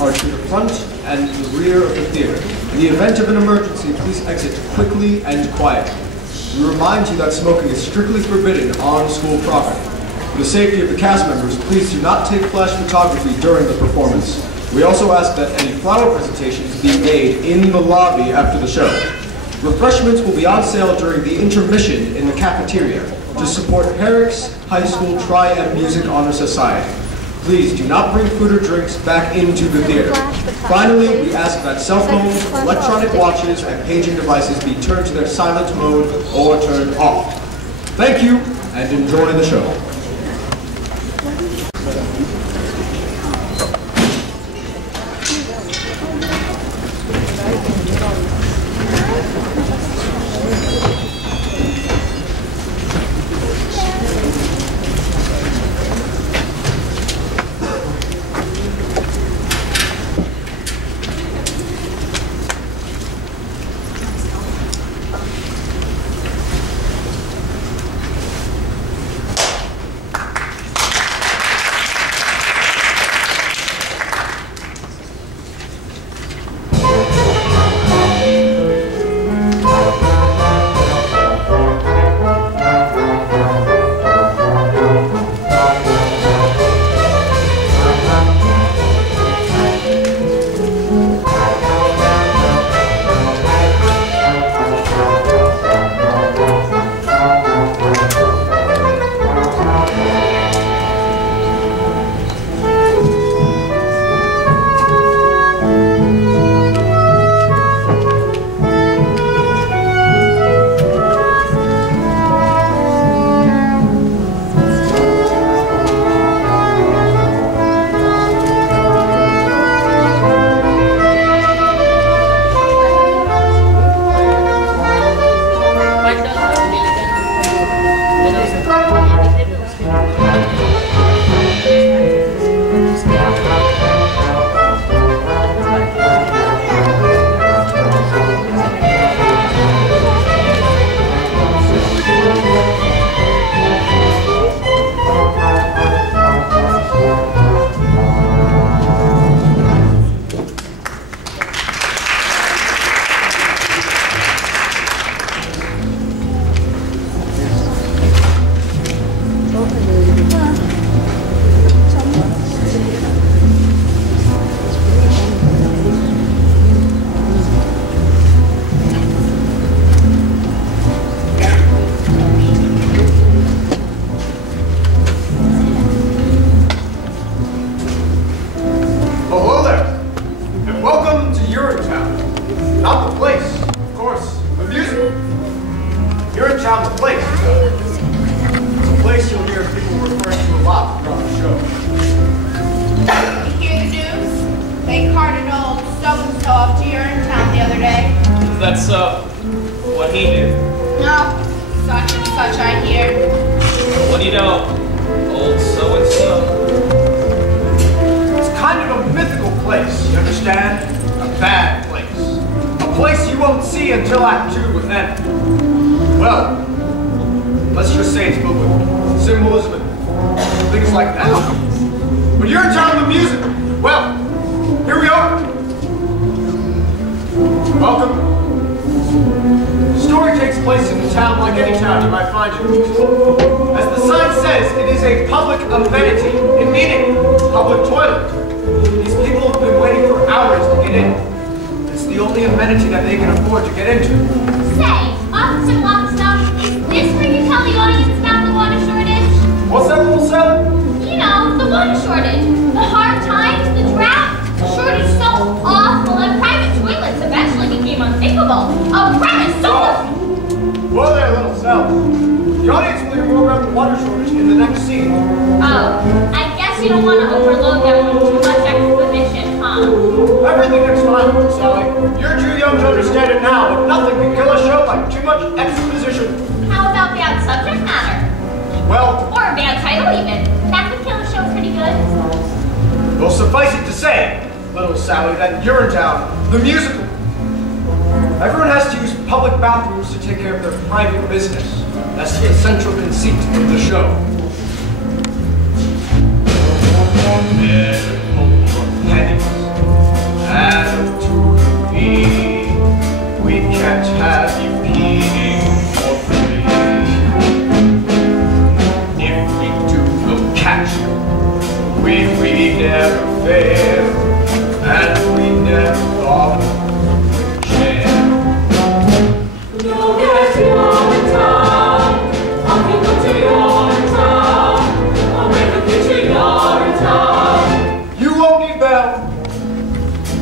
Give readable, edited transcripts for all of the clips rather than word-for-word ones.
are to the front and the rear of the theater. In the event of an emergency, please exit quickly and quietly. We remind you that smoking is strictly forbidden on school property. For the safety of the cast members, please do not take flash photography during the performance. We also ask that any flower presentations be made in the lobby after the show. Refreshments will be on sale during the intermission in the cafeteria to support Herricks High School Tri-M Music Honor Society. Please do not bring food or drinks back into the theater. Finally, we ask that cell phones, electronic watches, and paging devices be turned to their silent mode or turned off. Thank you, and enjoy the show.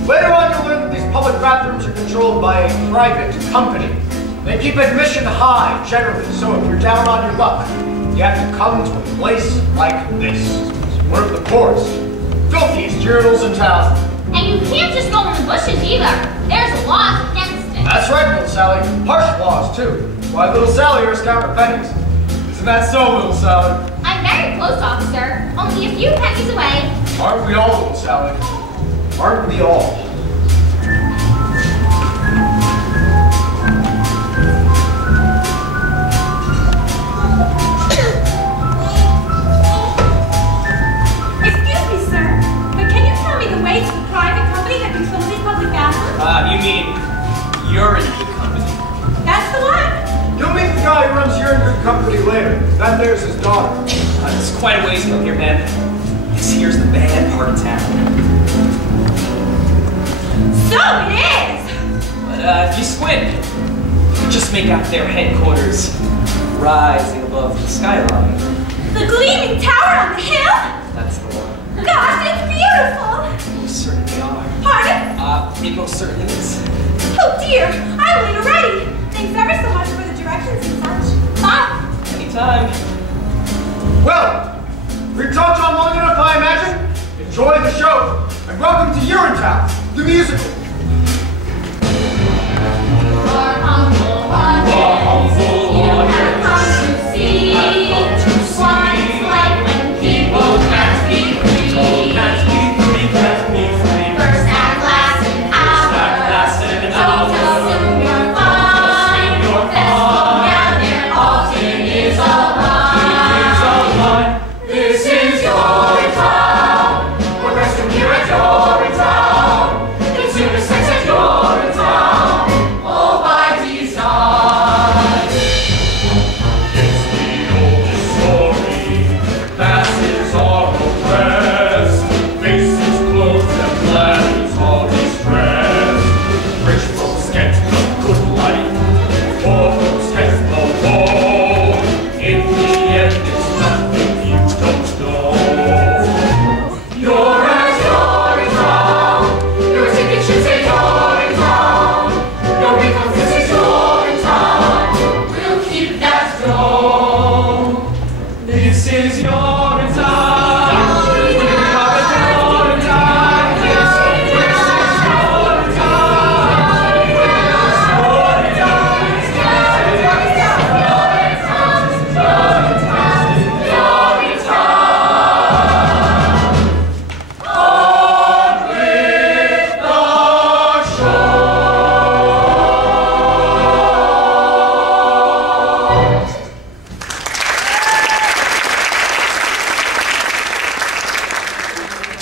Later on, you'll learn that these public bathrooms are controlled by a private company. They keep admission high, generally, so if you're down on your luck, you have to come to a place like this. One of the poorest, filthiest urinals in town. And you can't just go in the bushes either. There's laws against it. That's right, little Sally. Harsh laws, too. Why, little Sally here is counting pennies. Isn't that so, little Sally? I'm very close, officer. Only a few pennies away. Aren't we all, little Sally? Aren't we all? You mean Urine Good Company? That's the one. You'll meet the guy who runs Urine Good Company later. That there's his daughter. It's quite a ways from here, man. This here's the bad part of town. So it is! But if you squint, you just make out their headquarters rising above the skyline. The gleaming tower on the hill? That's the one. Gosh, it's beautiful! Most certainly are. Pardon? It most certainly is. Oh dear, I'm late already. Thanks ever so much for the directions and such. Bye. Anytime. Well, we've talked on long enough, I imagine. Enjoy the show, and welcome to Urinetown, the musical. Our humble audience, you have come to see what it's like when people can't be free. First and last an hour, so soon you'll find that now their altar is alive. This is your town, we're resting here at your town. It's unisex at your town, all by design. It's the oldest story, masses are oppressed, faces closed and bladders all distressed. Rich folks get the good life, poor folks get the woe. In the end, it's nothing you don't know. You're at your town, your ticket should say you're in town. Your income says you're in town, we'll keep that strong. This is your time.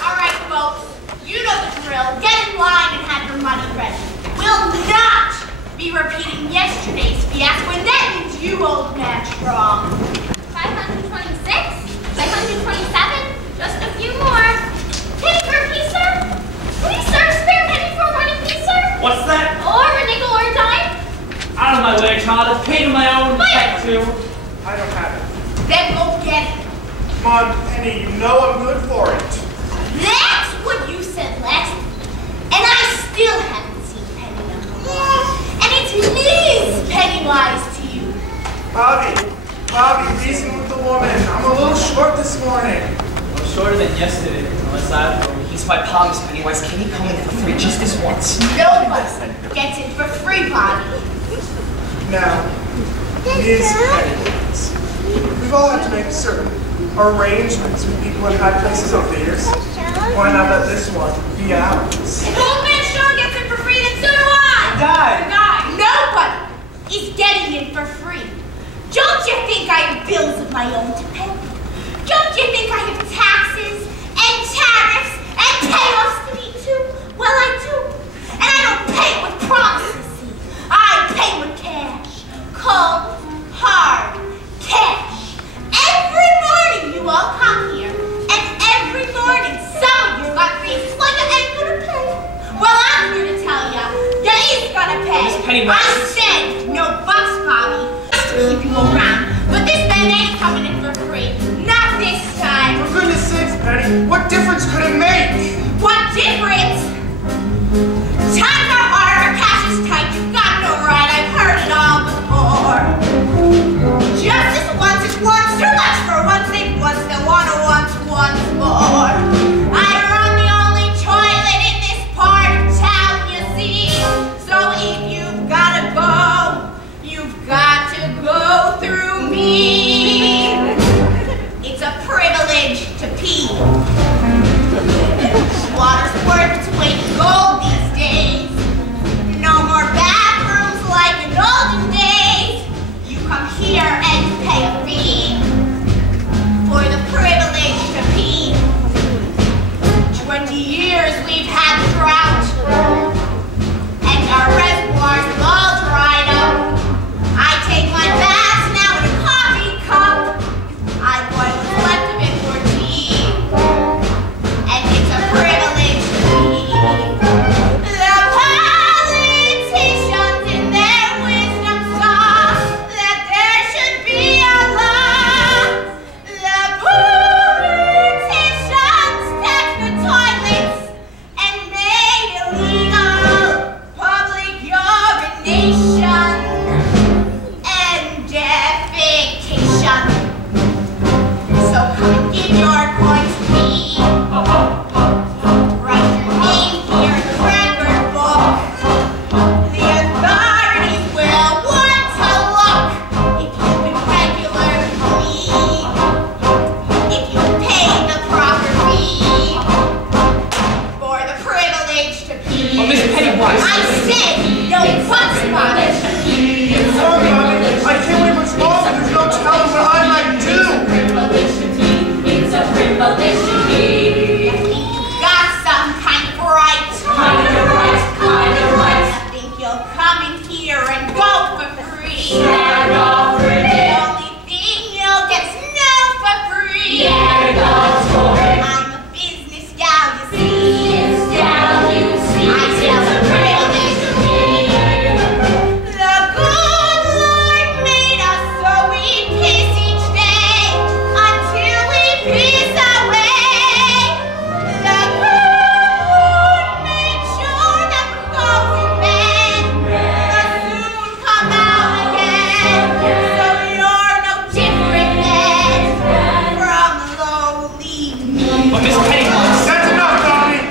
Alright folks, you know the drill. Get in line and have your money ready. We'll not be repeating yesterday's fiasco, and that means you, old man strong. 526, 527, just a few more. Penny for a piece, sir? Please, sir, spare penny for a running piece, sir? What's that? Or a nickel or a dime? Out of my way, child. I've paid my own check too. I don't have it. Then go get it. Come on, Penny, you know I'm good for it. That's what you said last week. And I still haven't seen Penny number one. And it's Ms. Pennywise to you. Bobby, reason with the woman. I'm a little short this morning. I'm shorter than yesterday. Unless he's my palm, Miss Pennywise. Can he come in for free just this once? Nobody gets it for free, Bobby. Now, Ms. Pennywise, we've all had to make certain arrangements with people in high places over the years. Why not let this one be ours? If old man Sean gets it for free, then so do I. Die. Nobody is getting it for free. Don't you think I have bills of my own to pay? Don't you think I have taxes and tariffs and payoffs to meet too? Well, I do. And I don't pay with promises, see. I pay with cash. Cold, hard cash. Every morning you all come here, and every morning some of you got faces like I ain't gonna pay. Well, I'm here to tell ya, you is gonna pay. Miss Pennywise. I said no bucks, Bobby, just to keep you around. But this man ain't coming in for free. Not this time. For goodness sakes, Penny, what difference could it make? What difference? But Miss Pennywise... I said no buts, Bobby. Sorry, Bobby. I can't wait much longer. There's no telling what I might do. It's a premonition. You got some kind of right. Kind of right. I think you'll come in here and go for free. Yeah, go for free. The only thing you'll get is no for free. Yeah, go for it. I'm a business gal, you see. I sell the privilege. The good Lord made us so we piss each day until we piss away. The good Lord made sure that we're going bed will soon come out again. So you're no different than from lowly me. But Miss Pennywise... That's enough, Bobby.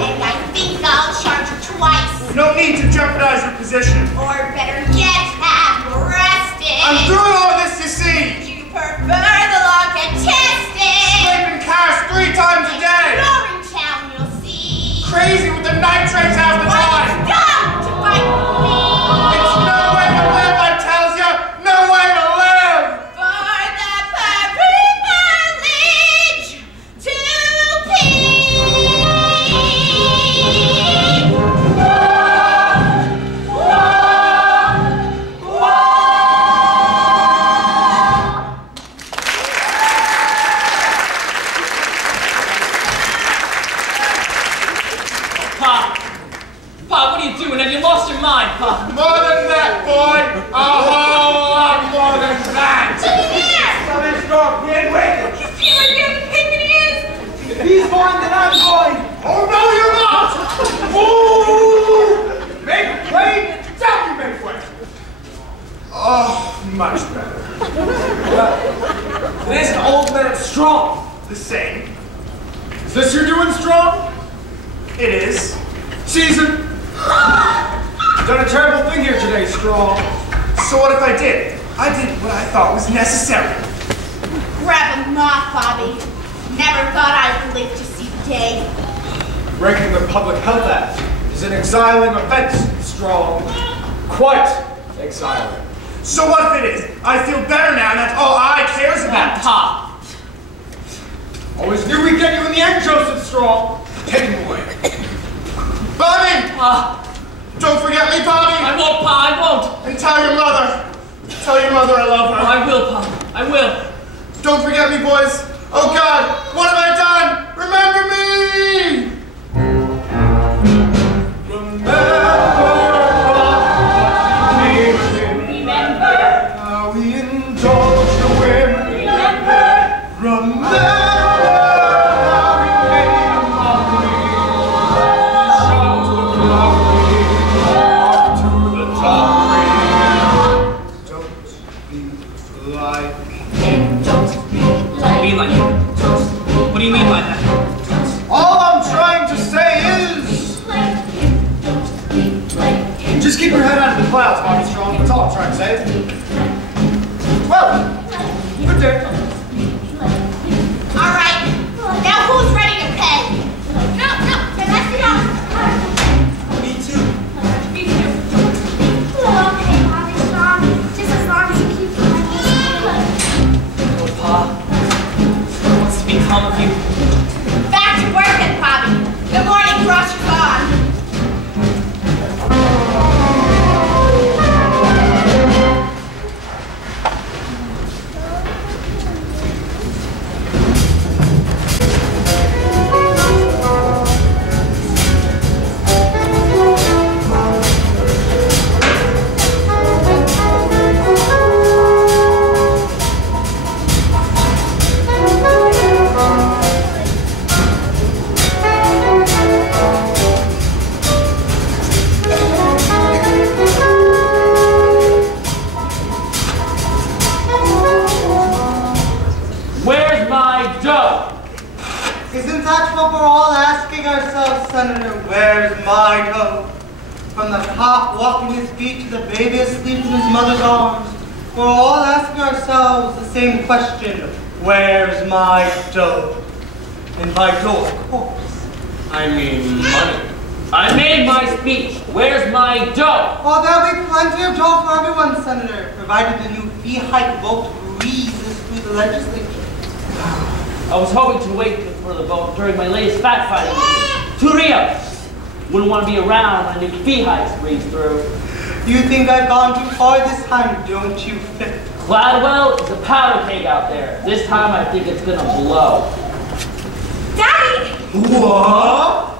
And I think I'll charge you twice. No need to jeopardize your position. Or better yet, have you arrested. I'm through all this, you see. You prefer the law get tested. Scraping cash 3 times a day. You're in town, you'll see. Crazy with the nitrates half the Why time. it's done to fight me. It's no way to live, I tells you. No way to live. For the privilege to pee. Pa, what are you doing? Have you lost your mind, Pa? More than that, boy. A whole lot more than that. Something's wrong, kid. Wait. You see what you're thinking he is? He's going, then I'm going. Oh, no, you're not. Ooh. Make way. Tell me, make way. Oh, much better. It is an old man strong. The same. Is this your doing strong? It is. Season. Done a terrible thing here today, strong. So what if I did? I did what I thought was necessary. Grab him off, Bobby. Never thought I would live to see the day. Breaking the Public Health Act is an exiling offense, strong. Quite exiling. So what if it is? I feel better now, and that's all I cares about. Pa! Always knew we'd get you in the end, Joseph Strong. Take him away. Bobby! Pa! Don't forget me, Bobby! I won't, Pa, I won't! And tell your mother. Tell your mother I love her. I will, Pa, I will. Don't forget me, boys. Oh, God, what have I done? Remember me! Remember? How we indulge the whim. Remember? Remember how we made a mockery. Shout to the glory, up to the top. Don't be like. Don't be Be like you. What do you mean by that? All I'm trying to say is, just keep your head out of the clouds, Bobby Strong. That's all I'm trying to say. Well, good day. All right. Now who's ready to pay? No, then let's be honest. Me too. Me too. Okay, Bobby Strong. Just as long as you keep the money. Oh, Pa. What's to become of you? Back to work then, Bobby. The morning rush is on. Where's my dough? Isn't that what we're all asking ourselves, Senator? Where's my dough? From the cop walking his feet to the baby asleep in his mother's arms, we're all asking ourselves the same question. Where's my dough? And by dough, of course, I mean money. I made my speech. Where's my dough? Oh, there'll be plenty of dough for everyone, Senator, provided the new fee hike vote breezes through the legislature. I was hoping to wait for the vote during my latest fact-finding mission. To Rio. Wouldn't want to be around when a new fee hike breeze through. You think I've gone too far this time, don't you, Fit? Gladwell is a powder keg out there. This time I think it's gonna blow. Daddy! What?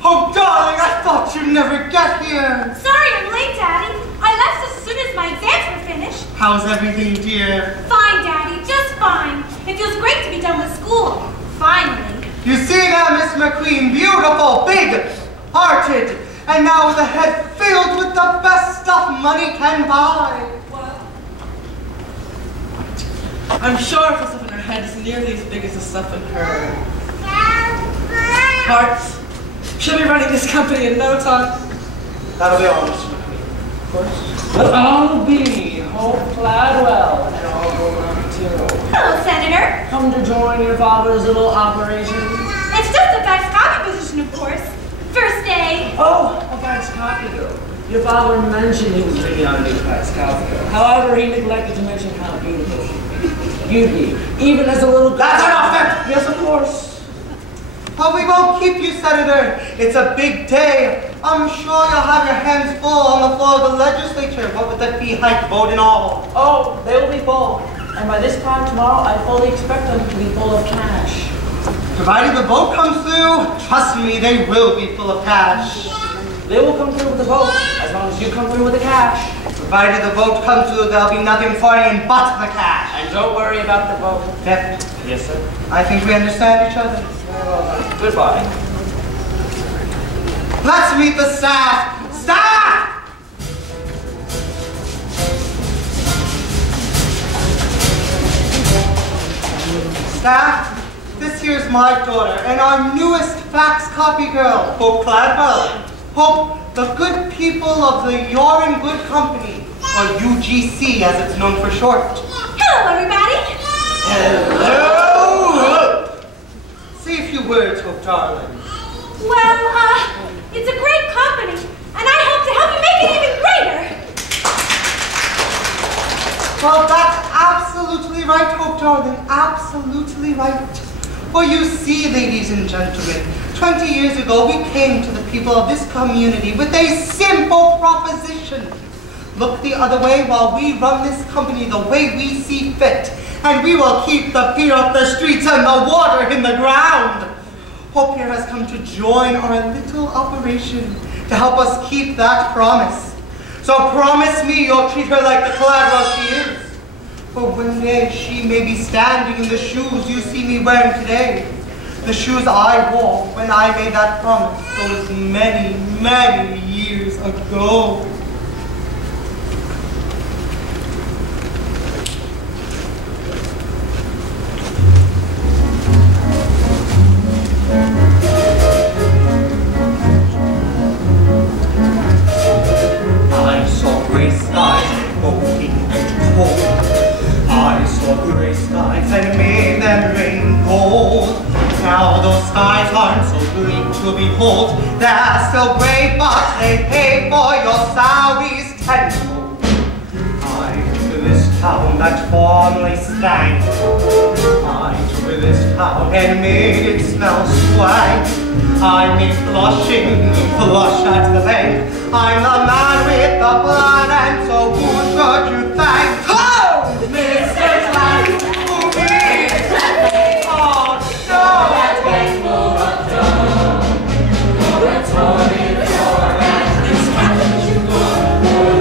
Oh, darling, I thought you'd never get here. Sorry I'm late, Daddy. I left as soon as my exams were finished. How's everything, dear? Fine, Daddy, just fine. It feels great to be done with school. Finally. You see now, Miss McQueen, beautiful, big-hearted, and now with a head filled with the best stuff money can buy. Well, I'm sure if the stuff in her head is nearly as big as the stuff in her heart. She'll be running this company in no time. That'll be all, Miss McQueen. Of course. But I'll be Hope Gladwell, and I'll go around too. Hello, Senator. Come to join your father's little operation. It's just a fax copy position, of course. First day. Oh, a fax copy girl. Your father mentioned he was bringing on a new fax copy girl. However, he neglected to mention how beautiful you'd be, even as a little girl. That's enough, then! Yes, of course. But we won't keep you, Senator. It's a big day. I'm sure you'll have your hands full on the floor of the legislature, what with the fee hike vote and all. Oh, they will be full. And by this time tomorrow, I fully expect them to be full of cash. Provided the vote comes through, trust me, they will be full of cash. They will come through with the vote, as long as you come through with the cash. Provided the vote comes through, there'll be nothing for you but the cash. And don't worry about the vote. Pep, Yes, sir. I think we understand each other. Goodbye. Let's meet the staff. Staff! Staff, this here's my daughter and our newest fax copy girl, Hope Gladwell. Hope, the good people of the Urine Good Company, or UGC as it's known for short. Hello, everybody. Hello! Say a few words, Hope, darling. Well, it's a great company, and I hope to help you make it even greater. Well, that's absolutely right, Hope, darling. Absolutely right. For you see, ladies and gentlemen, 20 years ago, we came to the people of this community with a simple proposition. Look the other way while we run this company the way we see fit, and we will keep the fear off the streets and the water in the ground. Hope here has come to join our little operation to help us keep that promise. So promise me you'll treat her like the Gladwell she is. For one day she may be standing in the shoes you see me wearing today. The shoes I wore when I made that promise those many, many years ago. I saw gray skies opening and cold. I saw gray skies and made them rain gold. Now those skies aren't so green to behold. They're still gray, but they pay for your salaries tenfold. I took this town that formerly stank. I took this town and made it smell swag. I made flushing flush at the bank. I'm the man with the plan, and so who should you thank? Oh, Mr. Clank, who needs oh, no! That makes more of John.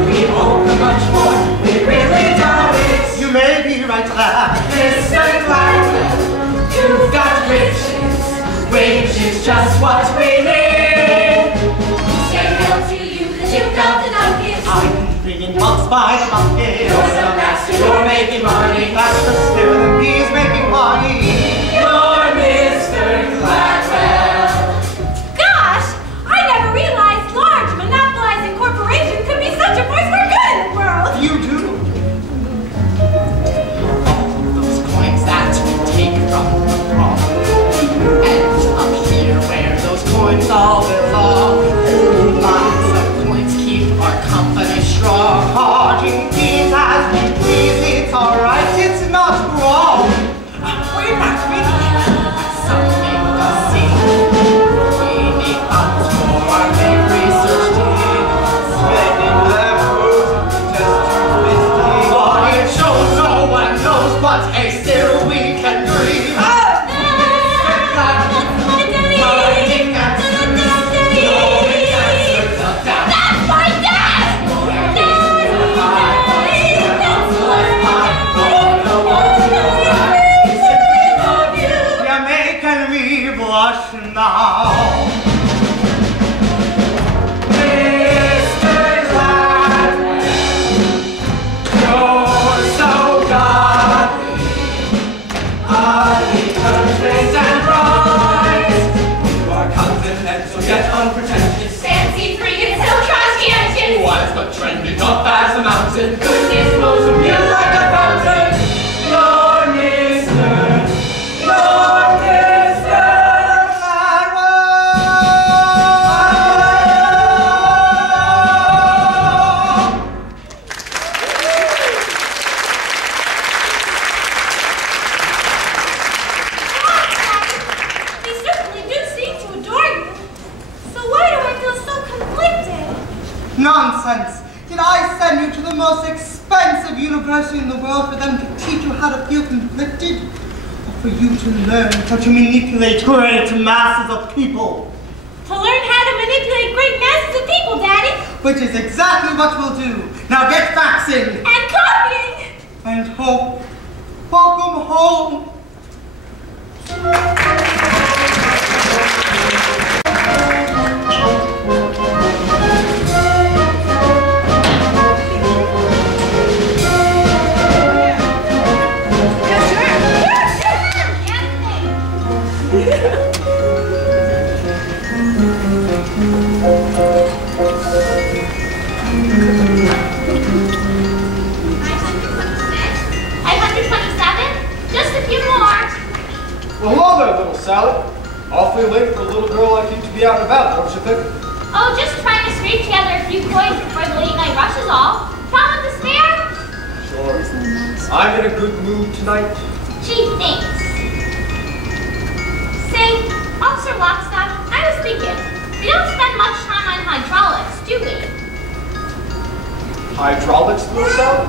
We won't do much more. We really doubt it. You may be right there, Mr. Clank. You've got riches. Wages just what we need. Say hello to you, cause you've got the nuggets. I'm bringing bucks by the bucket. You're the master, You're making money. That's the spirit, and he's making money. You're Mr. Gladwell. Gosh, I never realized large monopolizing corporations could be such a force for good in the world. You do. All those coins that we take from the prom. And up here where those coins all belong. head, so get unpretentious. Fancy free and so conscientious. Why it's but trending up as a mountain. Goodness flows from you like a fountain. Your mister, your mister. They certainly do seem to adore you. So why do I feel so conflicted? Nonsense! Did I send you to the most expensive university in the world for them to teach you how to feel conflicted? Or for you to learn how to manipulate great masses of people? To learn how to manipulate great masses of people, Daddy. Which is exactly what we'll do. Now get faxing! And copying. And hope. Welcome home! Well, hello there, little Sally. Awfully late for a little girl like you to be out and about, don't you think? Oh, just trying to scrape together a few coins before the late night rush is all. Problem to spare? Sure. I'm in a good mood tonight. Gee, thanks. Say, Officer Lockstock, I was thinking, we don't spend much time on hydraulics, do we? Hydraulics, little Sally?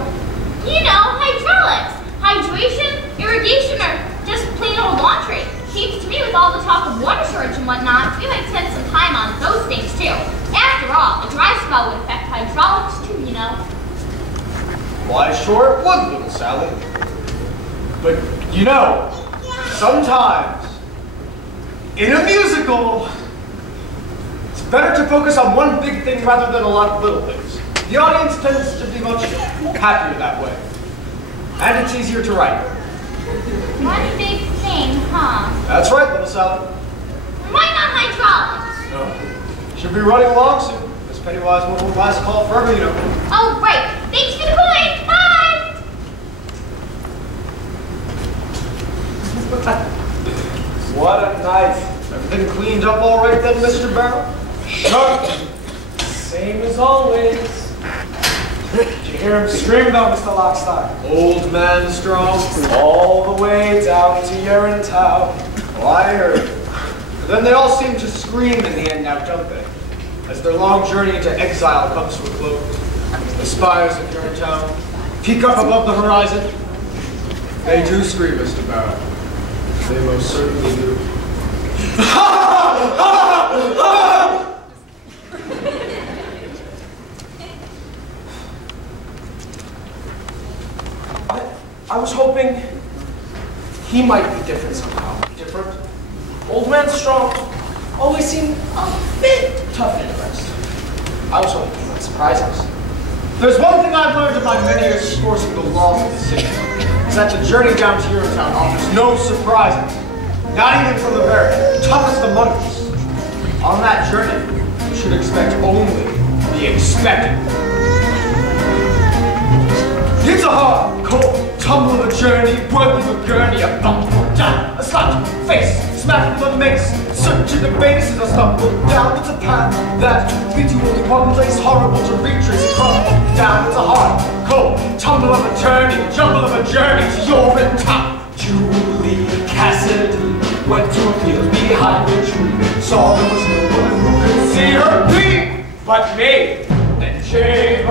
You know, hydraulics. Hydration, irrigation, or just plain old laundry. Seems to me with all the talk of water shortage and whatnot, we might spend some time on those things too. After all, a dry spell would affect hydraulics too, you know. Why, sure it would, little Sally. But, you know, sometimes, in a musical, it's better to focus on one big thing rather than a lot of little things. The audience tends to be much happier that way. And it's easier to write. One big thing, huh? That's right, little Sally. Why not hydraulics? No. Should be running along soon. This Pennywise won't last call forever, you know. Oh, right. Thanks for the coin. Bye! What a night. Everything cleaned up all right then, Mr. Barrow? Sure. Same as always. Did you hear him scream though, Mr. Lockstock? Old man strong. All the way down to Urine Town. Oh, I heard. But then they all seem to scream in the end now, don't they? As their long journey into exile comes to a close. The spires of Urine Town peek up above the horizon. They do scream, Mr. Barrow. They most certainly do. I was hoping he might be different somehow. Different? Old man Strong always seemed a bit tough in the rest. I was hoping he might surprise us. There's one thing I've learned in my many years enforcing the laws of the city, is that the journey down to Eurotown offers no surprises. Not even from the very toughest among us. On that journey, you should expect only the expected. It's a hard, cold, tumble of a journey, worth of a gurney, a bump, down, a slap, face, smack with a mace, search in the base as I stumble down. It's a path that leads you only one place, horrible to retrace, crumble down. It's a hard, cold, tumble of a journey, jumble of a journey to your in top. Julie Cassidy went to a field behind the tree, saw there was no one who could see her be but me. And Jacob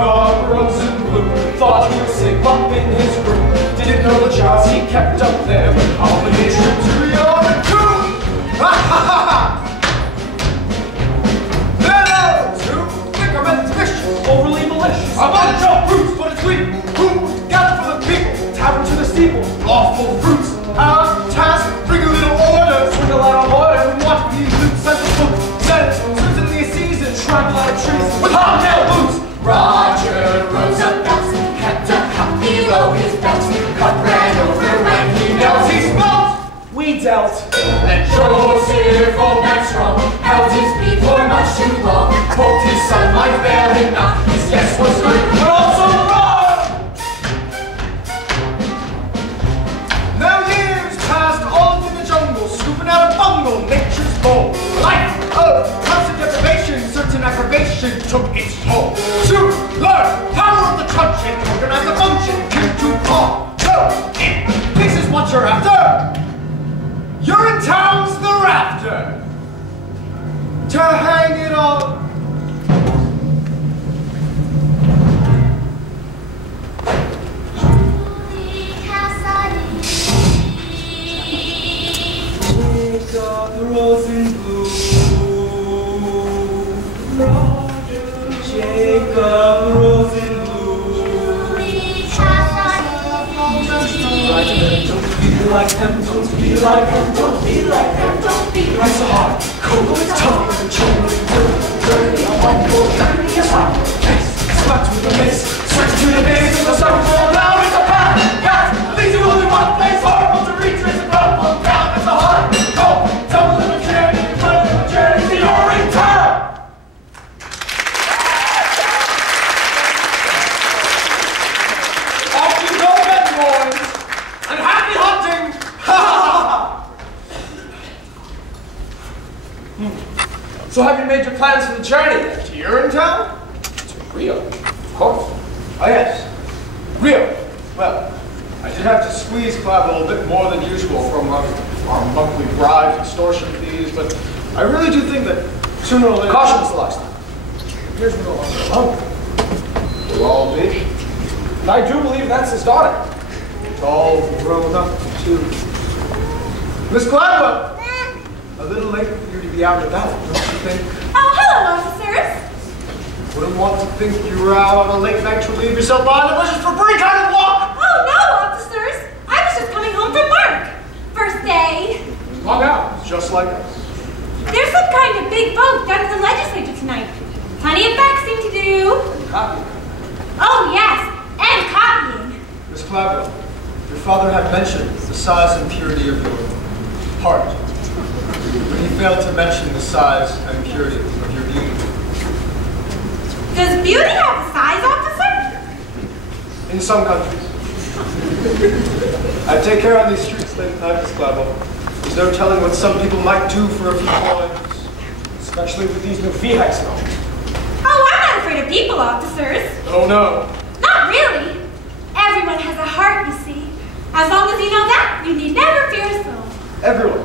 Rosenblum thought he was safe up in his room. Didn't know the jobs he kept up there, but combination to your tomb. Ha ha ha! Hello, two thick vicious, overly malicious. A bunch of brutes, but it's we who gather for the people, tavern to the steeple, lawful fruits. Our task, bring a little order, swing a lot of order, and watch these loot census book says, certainly a season, trample out of trees with hobnail boots. Roger Roosevelt kept a cup below his belt. Cup ran over when he knelt. He smoked, We dealt. Then Joseph, old man strong, held his rushing along, hoped his son might bear him not. His guess was right, but also wrong. Now years passed on in the jungle, scooping out a bungle, nature's bowl. Life of constant deprivation, certain aggravation took its toll. To learn power of the truncheon, organize the function, give to paw. So it fixes what you're after. Urine town's the rafter. To hang it on. The rose in blue. Jacob, rose in blue. Don't be like them, don't be like them, don't be like them, don't be like them. It's hard, cold, tough, and dirty, I want more dirty, it's hot. Sweat with the mist, sweat to the base, and the sun fall down, it's a path, path, leads you only one place, horrible to reach, it's a problem down, it's a hard, cold, double in the journey, the Urine town. Off you go then, boys, and happy hunting! Ha ha ha! So have you made your plans for the journey then? To Urine town? To Rio, of course. Oh yes, Rio. Well, I did have to squeeze Clav a little bit more than usual from our monthly bribes, extortion fees, but I really do think that sooner or later... Caution, Mr. Lockstone. Here's no longer alone. We'll all be. And I do believe that's his daughter. It's all grown up, too. Miss Cladwell! A little late for you to be out and about, don't you think? Oh, hello, officers. Wouldn't want to think you were out on a late night to leave yourself behind the bushes for free kind of walk! Oh, no, officers. I was just coming home from work. First day. Hung out, just like us. There's some kind of big vote down in the legislature tonight. Plenty of faxing to do. Copy. Oh, yes, and copying. Miss Cladwell, your father had mentioned the size and purity of your heart, but he failed to mention the size and purity of your beauty. Does beauty have a size, officer? In some countries. I take care on these streets late at night, Miss Cladwell. There's no telling what some people might do for a few coins, especially with these new fee hikes and all. Oh, I'm not afraid of people, officers. Oh no. Not really. Everyone has a heart, you see. As long as you know that, you need never fear a soul. Everyone.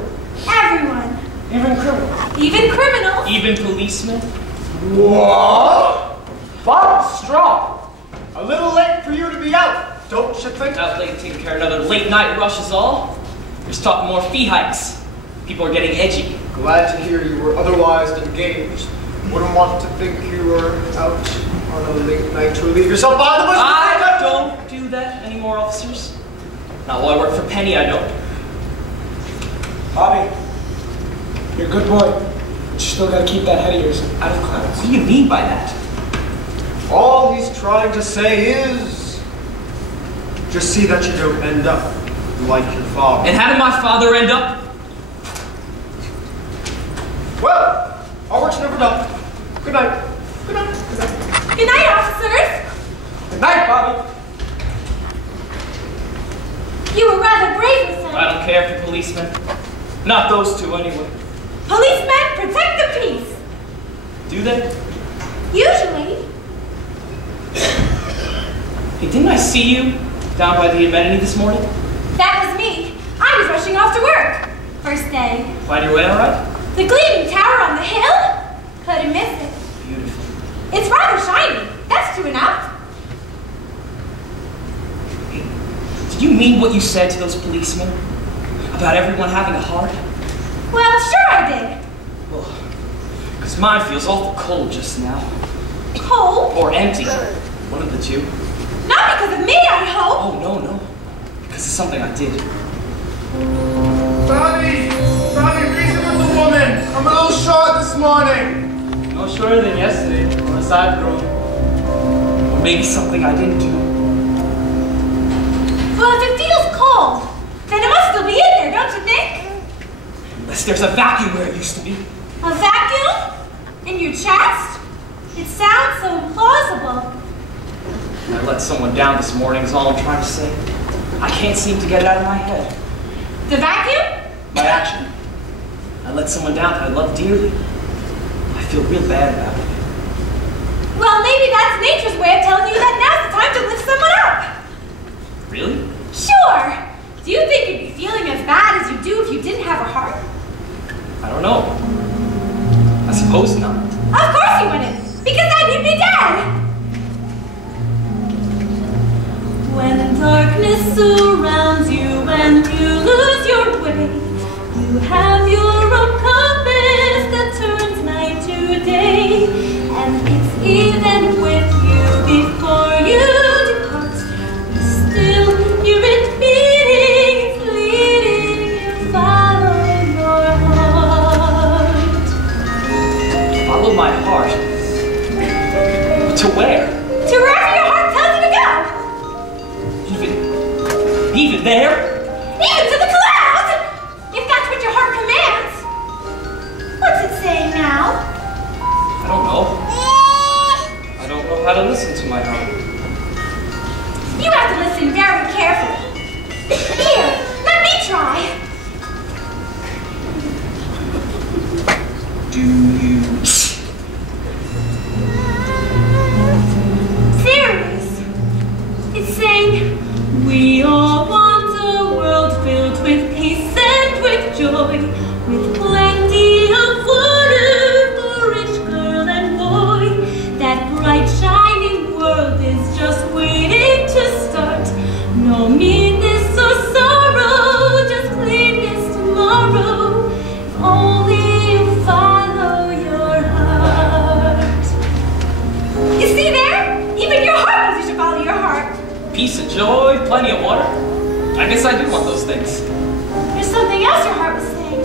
Everyone. Even criminals. Even criminals. Even policemen? What? Bob Strong. A little late for you to be out, don't you think? Out late taking care of another late night rush is all. There's talking more fee hikes. People are getting edgy. Glad to hear you were otherwise engaged. Wouldn't want to think you were out on a late night to leave yourself behind the bushes. I don't do that anymore, officers. Not while I work for Penny, I don't. Bobby, you're a good boy, but you still gotta keep that head of yours out of clouds. What do you mean by that? All he's trying to say is, just see that you don't end up like your father. And how did my father end up? Well, our work's never done. Good night. Good night. Good night. Good night, officers. Good night, Bobby. You were rather brave, Miss Henry. I don't care for policemen. Not those two, anyway. Policemen protect the peace. Do they? Usually. Hey, didn't I see you down by the amenity this morning? That was me. I was rushing off to work. First day. Find your way all right? The gleaming tower on the hill? Couldn't miss it. Beautiful. It's rather shiny. That's true enough. Did you mean what you said to those policemen? About everyone having a heart? Well, sure I did. Well, because mine feels awful cold just now. Cold? Or empty. One of the two. Not because of me, I hope. Oh, no. Because of something I did. Bobby! Bobby, reason with the woman! I'm a little short this morning. No shorter than yesterday, unless I've grown. Or maybe something I didn't do. Well, if it feels cold, then it must still be in there, don't you think? Unless there's a vacuum where it used to be. A vacuum? In your let someone down this morning is all I'm trying to say. I can't seem to get it out of my head. The vacuum? My action. I let someone down that I love dearly. I feel real bad about it. Well, maybe that's nature's way of telling you that now's the time to lift someone up. Really? Sure. Do you think you'd be feeling as bad as you do if you didn't have a heart? I don't know. I suppose not. Of course you wouldn't, because then you'd be dead. When darkness surrounds you and you lose your way, you have your own compass that turns night to day, and it's even with you before you depart. Still, you're in beating, it's leading, you follow your heart. Follow my heart? To where? To wherever your heart tells you to go. Even there? Even to the clouds! If that's what your heart commands. What's it saying now? I don't know. I don't know how to listen to my heart. You have to listen very carefully. Here, let me try. Do you? There it is. It's saying, we all want a world filled with peace and with joy, with plenty of water for each girl and boy. That bright shining world is just waiting to start. No meanness or sorrow, just cleanness tomorrow. If only you follow your heart. You see there? Even your heart knows you should follow your heart. Peace and joy, plenty of water. I guess I do want those things. There's something else your heart was saying.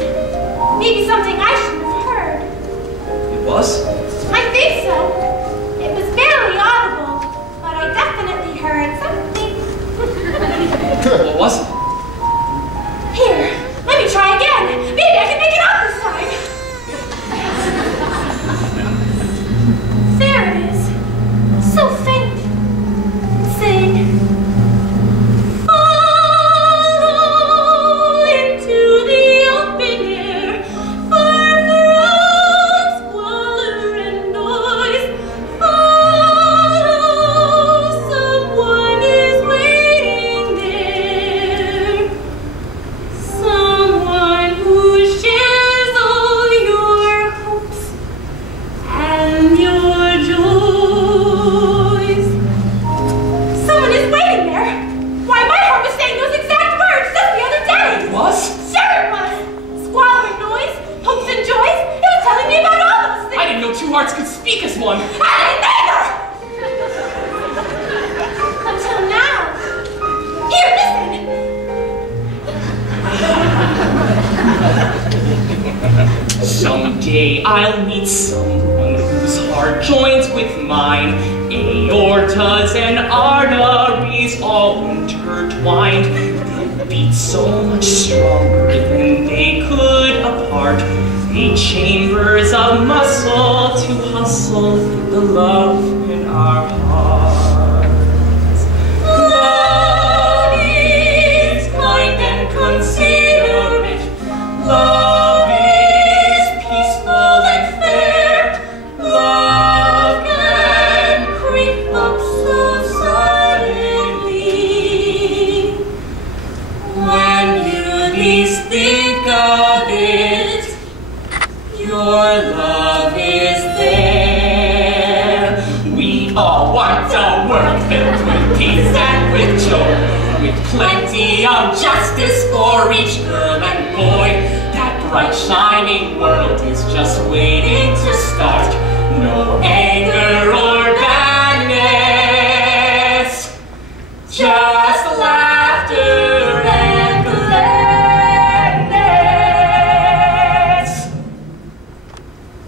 Maybe something I shouldn't have heard. It was? I think so. It was barely audible, but I definitely heard something. What was it? Here, let me try again. Maybe I can make it out this time. There it is. So faint. It's saying, follow into the open air, far from squalor and noise. Follow, someone is waiting there. Someone who shares all your hopes and your joys. Someone is waiting there. Why, my heart was saying those exact words just the other day. It was? Sure it was. Squalor and noise, hopes and joys. It was telling me about all those things. I didn't know two hearts could speak as one. I didn't either. Until now. Here, listen. Someday I'll meet someone whose heart joins with mine. Aortas and arteries all intertwined. They'll beat so much stronger than they could apart. The chambers of muscle to hustle the love in our hearts. Love is kind and considerate. Love is peaceful and fair. Love can creep up so suddenly. When you least think of it, your love is there. We all want a world filled with peace and with joy, with plenty of justice for each girl and boy. That bright shining world is just waiting to start. No anger or badness, just laughter and gladness.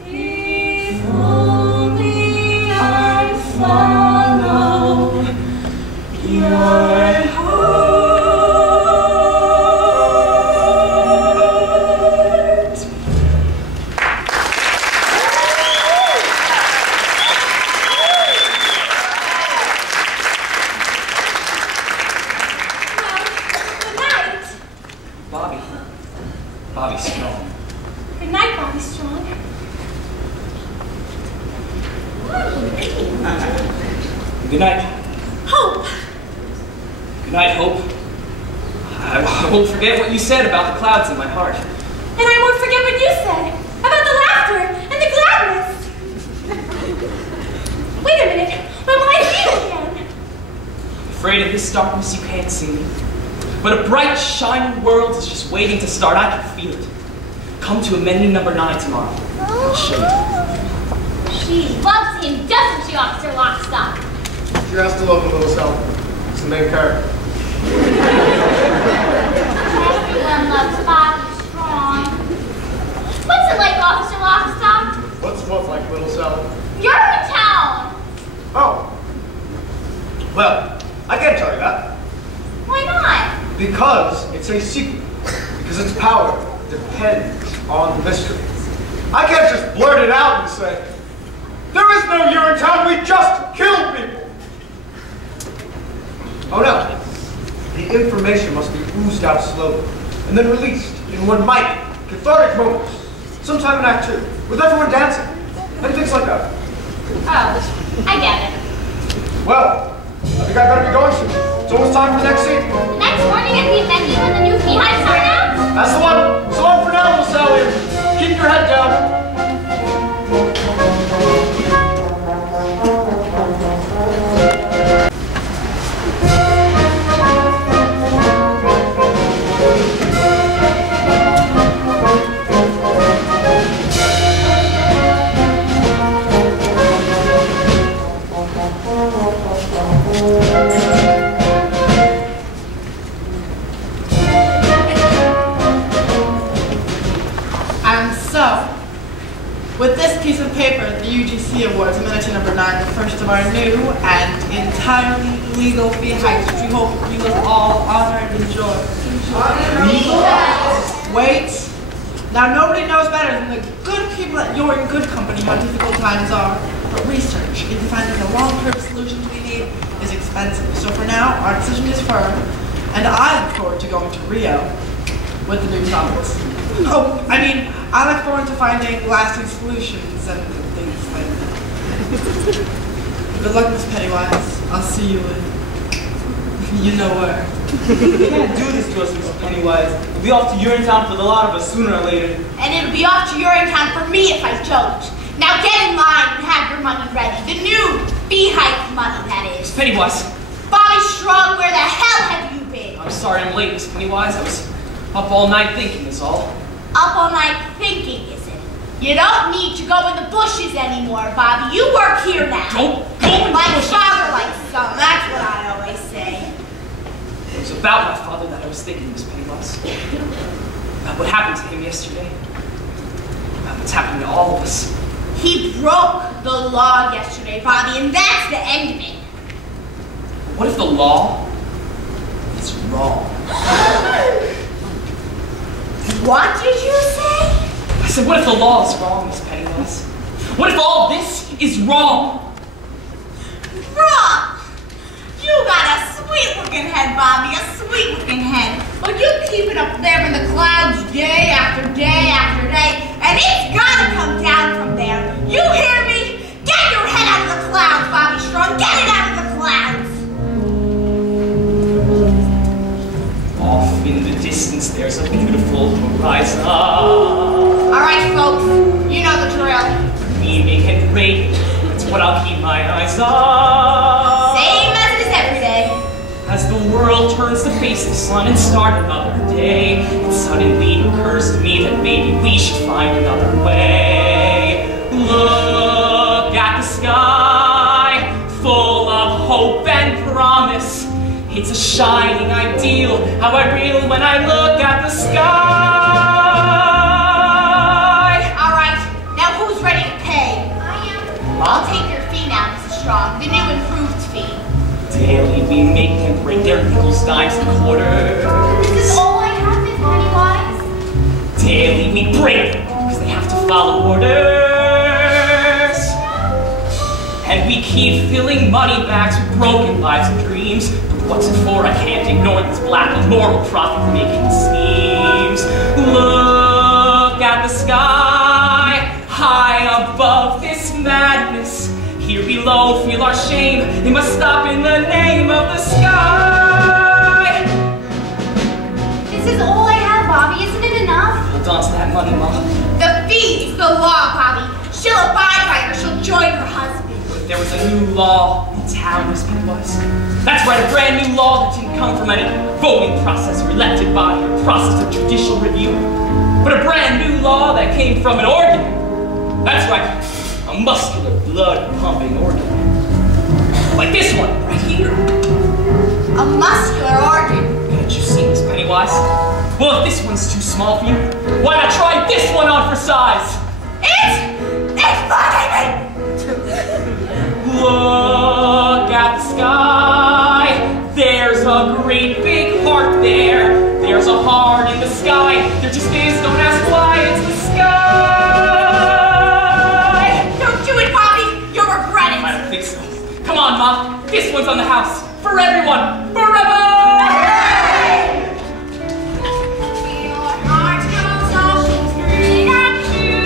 If only I follow your heart. Good night. Hope. Good night, Hope. I won't forget what you said about the clouds in my heart. And I won't forget what you said about the laughter and the gladness. Wait a minute. When will I see you again? Afraid of this darkness you can't see me. But a bright, shining world is just waiting to start. I can feel it. Come to amendment number 9 tomorrow. I'll show you. She loves him, doesn't she, Officer Lockstock? She has to love the little cell. It's the main character. Everyone loves Bobby Strong. What's it like, Officer Lockstock? What's what like little cell? You're in town. Oh. Well, I can't tell you that. Why not? Because it's a secret. Because its power depends on the mystery. I can't just blurt it out and say, there is no urine town, we just killed people. Oh no. The information must be oozed out slowly, and then released in one mighty, cathartic moments, sometime in Act 2, with everyone dancing, and things like that. Oh, I get it. Well, I think I better be going soon. It's almost time for the next scene. Next morning at the venue when the new beehives are out? That's the one. So long for now, little Sally. Keep your head down. With this piece of paper, the UGC awards Amenity number 9, the first of our new and entirely legal beehives, which we hope you will all honor and enjoy. Wait. Now nobody knows better than the good people at You're in Good Company how difficult times are. But research into finding a long-term solution to the need is expensive. So for now, our decision is firm, and I look forward to going to Rio with the new province. Oh, I look forward to finding lasting solutions and things like that. Good luck, Miss Pennywise. I'll see you in, you know where. You can't do this to us, Miss Pennywise. We'll be off to Urine Town for the lot of us sooner or later. And it'll be off to Urine Town for me if I don't. Now get in line and have your money ready. The new beehive money, that is. Miss Pennywise. Bobby Strong, where the hell have you been? I'm sorry I'm late, Miss Pennywise. I was up all night thinking is all. Up all night thinking, is it? You don't need to go in the bushes anymore, Bobby. You work here now. Don't go in the like bushes. father, like son. That's what I always say. It was about my father that I was thinking, Miss Pennywise. About what happened to him yesterday. About what's happening to all of us. He broke the law yesterday, Bobby, and that's the end of it. What if the law is wrong? What did you say? I said, what if the law is wrong, Miss Pennywise? What if all this is wrong? Wrong! You got a sweet-looking head, Bobby, a sweet-looking head. But you keep it up there in the clouds day after day after day, and it's gotta come down from there. You hear me? Get your head out of the clouds, Bobby Strong. Get it out of the clouds. Off in the distance, there's a beautiful horizon. All right, folks, you know the drill. Gleaming and radiant, that's what I'll keep my eyes on. Same as it is every day. As the world turns to face the sun and start another day, it suddenly occurs to me that maybe we should find another way. Look at the sky, full of hope and promise. It's a shining ideal, how I reel when I look at the sky. All right, now who's ready to pay? I am. I'll take your fee now, Mrs. Strong, the new improved fee. Daily we make them break their nickels, dimes, and quarters. This is all I have, Miss Pennywise. Daily we break them because they have to follow orders. And we keep filling money bags with broken lives and dreams. What's it for? I can't ignore these black immoral profit-making schemes. Look at the sky, high above this madness. here below feel our shame. They must stop in the name of the sky. This is all I have, Bobby. Isn't it enough? Hold on to that money, Mom. The fee is the law, Bobby. She'll abide by it or she'll join her husband. If there was a new law in town, Miss Pennywise. That's right, a brand new law that didn't come from any voting process or elected body or process of judicial review, but a brand new law that came from an organ. That's right, a muscular, blood-pumping organ. Like this one, right here. A muscular organ. Can't you see, Miss Pennywise? Well, if this one's too small for you, why not try this one on for size? It's bugging me! Look at the sky. There's a great big heart there. There's a heart in the sky. There just is, don't ask why, it's the sky. Don't do it, Bobby. You'll regret it. I don't think so. Come on, Ma. This one's on the house. For everyone. Forever! Your heart goes off straight at you.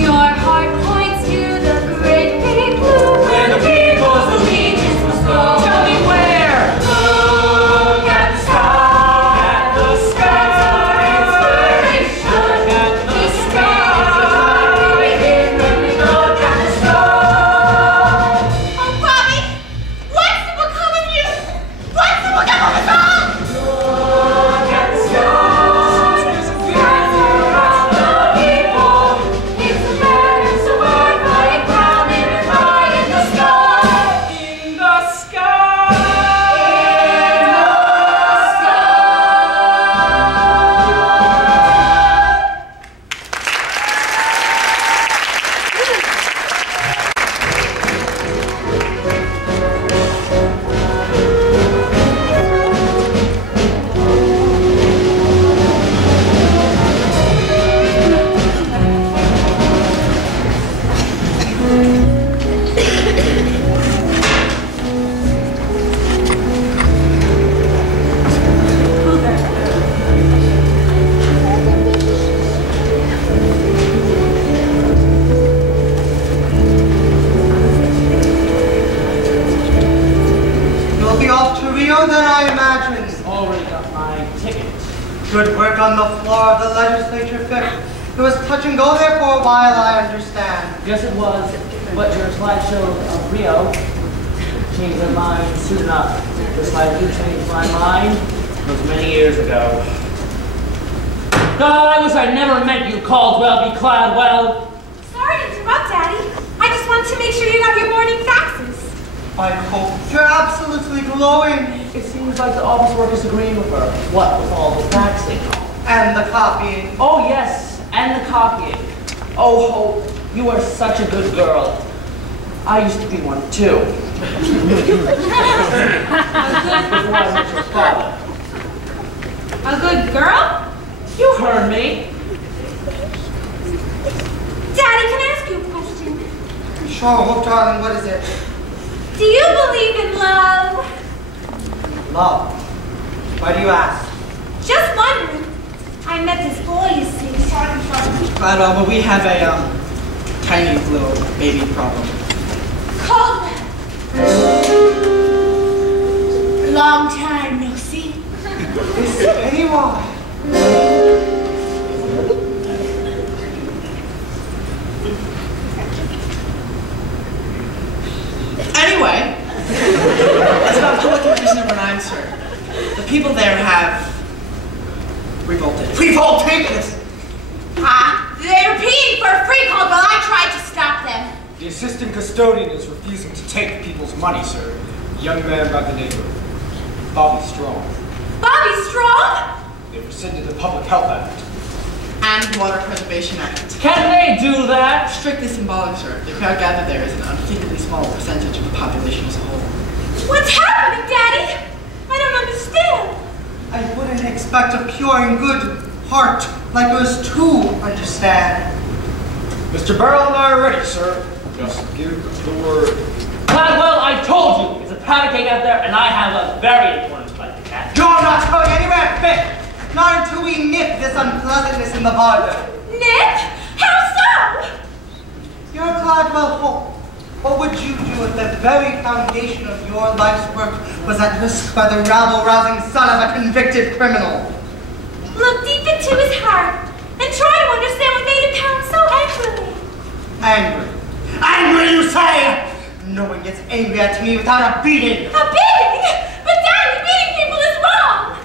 Your heart points to the great big blue where the people's allegiance must go. Tell me where! Look at the sky. At the sky! Inspiration. At the This sky! Look at the sky. Oh, Bobby, what's the become of you? What's the become of us all? Look at the sky. It's a better survive by a crown in the sky. In the sky! You'll be off to Rio then, I imagine. Already got my ticket. Good work on the floor of the legislature fixed. It was touch and go there for a while, I understand. Yes, it was, but your slideshow of Rio changed their mind soon enough. Just like you changed my mind those many years ago. God, I wish I'd never met you, Caldwell, be clad well. Sorry to interrupt, Daddy. I just wanted to make sure you got your morning faxes. I hope you're absolutely glowing. It seems like the office workers agreeing with her. What with all the faxing? And the copying. Oh, yes, and the copying. Oh, Hope, you are such a good girl. I used to be one, too. Before I met your father. A good girl? You heard me. Daddy, can I ask you a question? Sure, Hope, darling, what is it? Do you believe in love? Love. Why do you ask? Just wondering. I met this boy, you see. But we have a tiny little baby problem. Caldwell. Long time no see. Is anyone? Anyway, it's about public interest number 9, sir. The people there have revolted. Revolted? They're peeing for free, Caldwell. I tried to stop them. The assistant custodian is refusing to take people's money, sir. A young man by the name of Bobby Strong. Bobby Strong? They rescinded the Public Health Act. And Water Preservation Act. Can they do that? Strictly symbolic, sir. The crowd gathered there is an unthinkably small percentage of the population as a whole. What's happening, Daddy? I don't understand. I wouldn't expect a pure and good heart like yours to understand. Mr. Burrell and I are ready, sir. Just give the word. Gladwell, I told you, it's a powder cake out there, and I have a very important flight to catch. You're not going anywhere, Vic! Not until we nip this unpleasantness in the bud. Nip? How so? very foundation of your life's work was at risk by the rabble-rousing son of a convicted criminal. Look deep into his heart and try to understand what made him pound so angrily. Angry. Angry, you say? No one gets angry at me without a beating. A beating? But Daddy, beating people is wrong.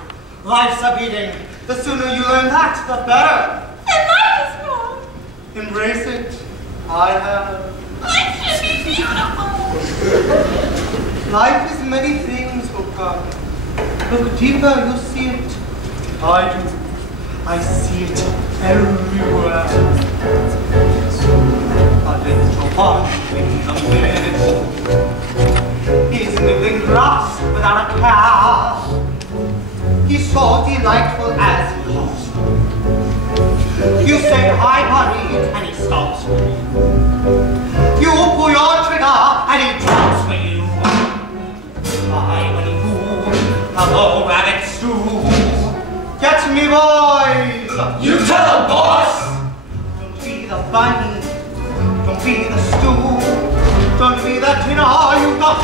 Life's a beating. The sooner you learn that, the better. And life is wrong. Embrace it. I have. Life should be beautiful. Life is many things, O God. Look deeper, you'll see it. I do. I see it everywhere. A little one in the midst. He's living grass without a care. He's so delightful as he lost. You say hi, honey, and he stops for you. You pull your trigger, and he drops for you. I when you hello, rabbit stew. Get me, boys! You tell him, boss! Don't be the bunny. Don't be the stew. Don't be the dinner you got.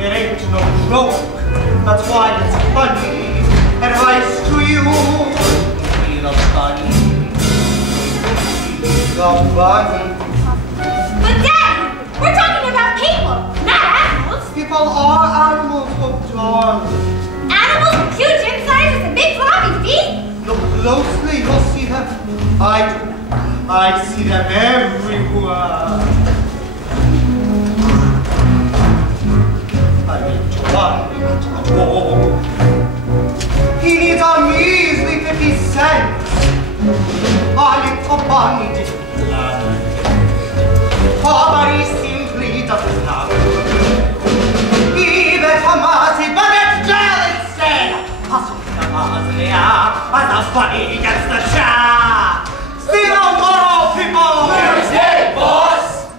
It ain't no joke. That's why it's funny. Advice to you. Don't be the bunny. Don't be the bunny. But Daddy, we're talking about people, not animals. People are animals, oh darling. Animals with huge incisors and big floppy feet? Look closely, you'll see them. I do. I see them everywhere. I need to run into the wall. He needs a measly 50 cents. A little bunny didn't learn. Oh, but he simply doesn't have it. He better mercy, but it's jail instead. Hustle the mausoleum as the bunny gets the chair. See no more, people! Where's it, boss?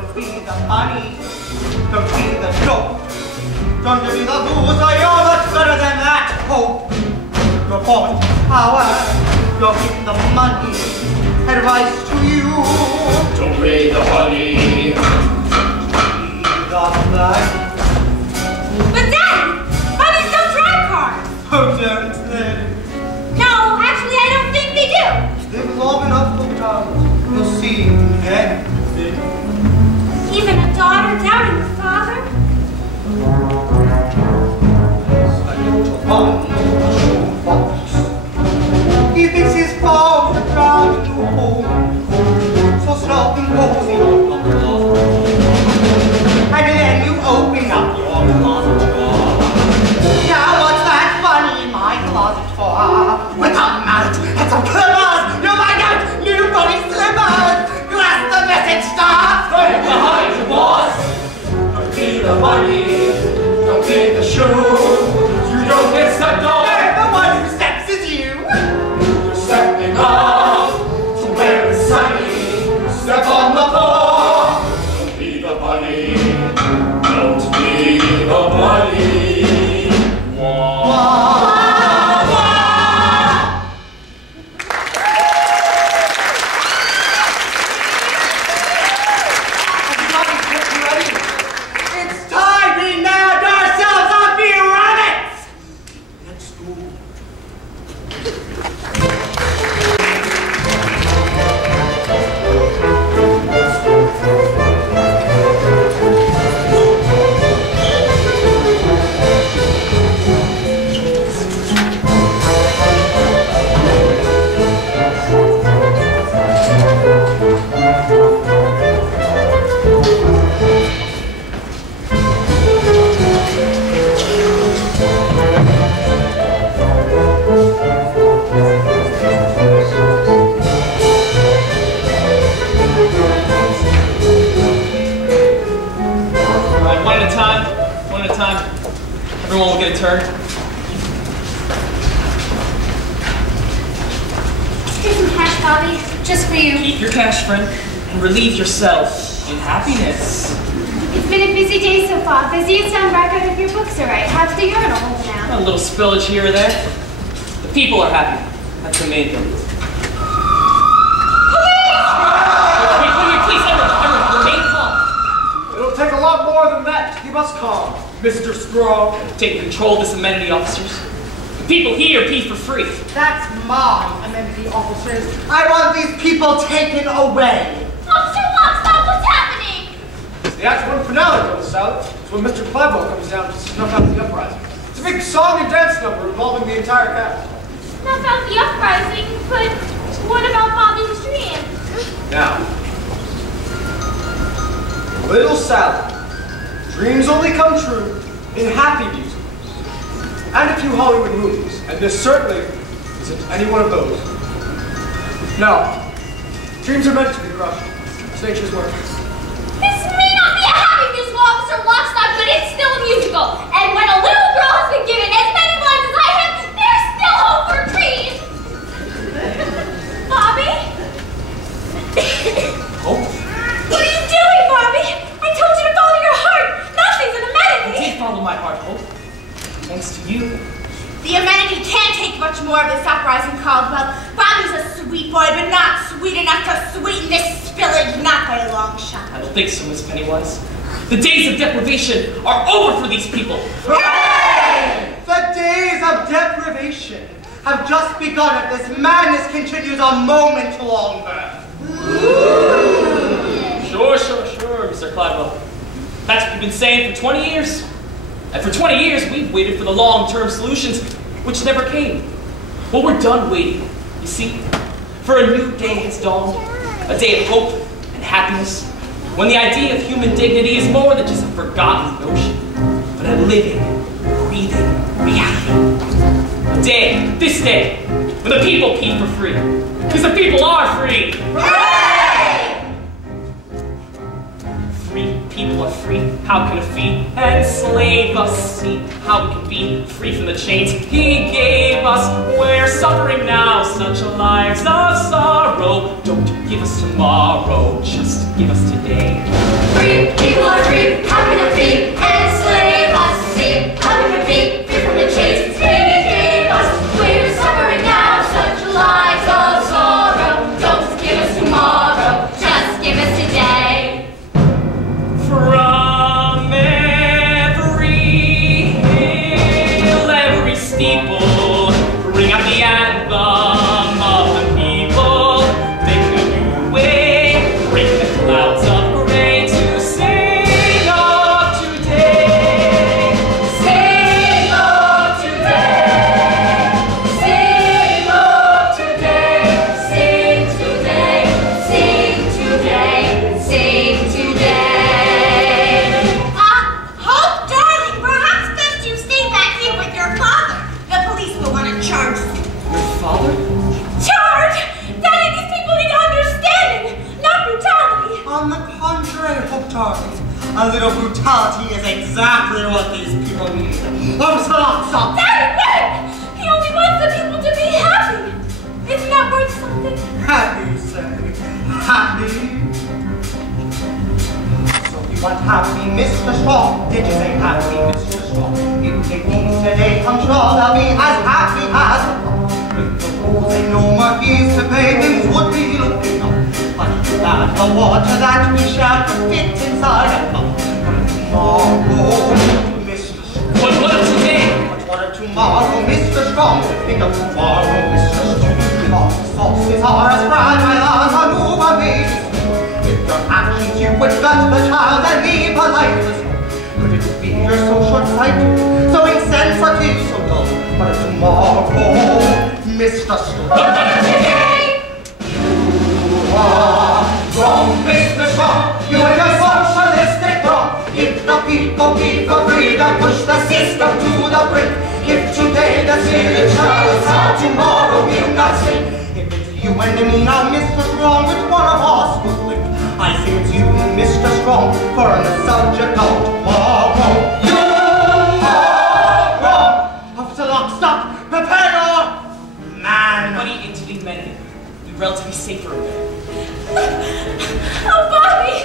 Don't be the bunny. Don't be the joke. Don't be the loser. You're much better than that. Hope. You're born to power. You're in the money. Advice to you. Don't be the bunny. Be the bunny. But Daddy, bunnies don't drive cars. Oh, don't they? No, actually, I don't think they do. Live long enough, oh God. You'll see anything. Even a daughter doubting the father? A little bunny, a shoebox. He thinks he's found the ground new home. So self-imposing on the floor. And then you open up your closet door. Now what's that bunny in my closet for? With a mallet and some clippers, you'll find out new bunny slippers. Glass the message starts. Right behind you, boss! Don't be the bunny. Don't be the shoe. You don't get stepped on. The one who steps is you. You're stepping off to where it's sunny. Step on the floor. Don't be the bunny. Don't be the bunny. It's time we nabbed ourselves a few rabbits! Let's go. Everyone will get a turn. Here's some cash, Bobby. Just for you. Keep your cash, friend, and relieve yourself in happiness. It's been a busy day so far. Busiest on record if your books are right. How's the urinal holding out? A little spillage here or there. The people are happy. That's the main thing. Wait, please, everyone, remain calm. Mr. Strong. Taking control of this amenity, officers. The people here pee for free. That's my amenity, officers. I want these people taken away. Officer Lockstock, what's happening? The Act 1 finale goes out. It's when Mr. Clavo comes down to snuff out the uprising. It's a big song and dance number involving the entire cast. Snuff out the uprising, but what about Bobby's dream? Now, Little Sally. Dreams only come true in happy musicals. And a few Hollywood movies. And this certainly isn't any one of those. No. Dreams are meant to be crushed. It's nature's work. This may not be a happy musical, Officer Lockstock, but it's still a musical. And when a little girl has been given as many lines as I have, there's still hope for dreams. Bobby? Hope? What are you doing, Bobby? I told you to follow your heart. Nothing's an I amenity. did follow my heart, Hope. Thanks to you. The amenity can't take much more of this uprising, Caldwell. Bobby's a sweet boy, but not sweet enough to sweeten this spillage, not by a long shot. I don't think so, Miss Pennywise. The days of deprivation are over for these people. Hooray! The days of deprivation have just begun if this madness continues a moment longer. Sure, Mr. Cladwell. That's what we've been saying for 20 years. And for 20 years, we've waited for the long-term solutions, which never came. Well, we're done waiting, you see. For a new day has dawned, a day of hope and happiness, when the idea of human dignity is more than just a forgotten notion, but a living, breathing reality. A day, this day, when the people pee for free, because the people are free. Free people are free. How can a fee enslave us? See how we can be free from the chains he gave us. We're suffering now such lives of sorrow. Don't give us tomorrow, just give us today. Free people are free. How can a fee enslave us? See how we can be free from the chains he gave us. We're suffering now such lives of sorrow. Don't give us tomorrow, just give us today. From every hill, every steeple, ring out the anthem of the people. Make a new way, break the clouds of gray to sing of today. Sing of today. Sing of today. Sing today. Sing today. Sing today. Hope, darling, perhaps best you stay back here with your father. The police will want to charge you. Your father? Charge? Daddy, these people need understanding, not brutality. On the contrary, Hope darling, a little brutality is exactly what these people need. Stop! Daddy, wait! He only wants the people to be happy. Isn't that worth something? Happy, you say? Happy? So you want happy, Mr. Strong? Did you say happy, Mr. Strong? If the keys today come strong, I'll be as happy as a frog. With the rules and no more fees to pay, things would be looking up. But that the water that we shall fit inside a cup. Tomorrow, Mr. Strong. What of today? But what of tomorrow, Mr. Strong? Think of tomorrow, Mr. Strong. All the sauces are as fried, my laws are move amazing. With your actions you would gut the child and leave her lifeless. Could it be you're so short-sighted, so insensitive, so dull? But of tomorrow, Mr. Strong. What of today? You are wrong, Mr. Strong. You and your socialistic wrong. If the people be for freedom, push the system to the brink. If today the spirit shall sound, tomorrow will not sing. If it's you and me now, Mr. Strong, which one of us will win? I say it's you, Mr. Strong, for on the subject of tomorrow. You are wrong. Officer Lockstock, prepare your man. Everybody into the amenity. Be relatively safer in there. Oh, Bobby!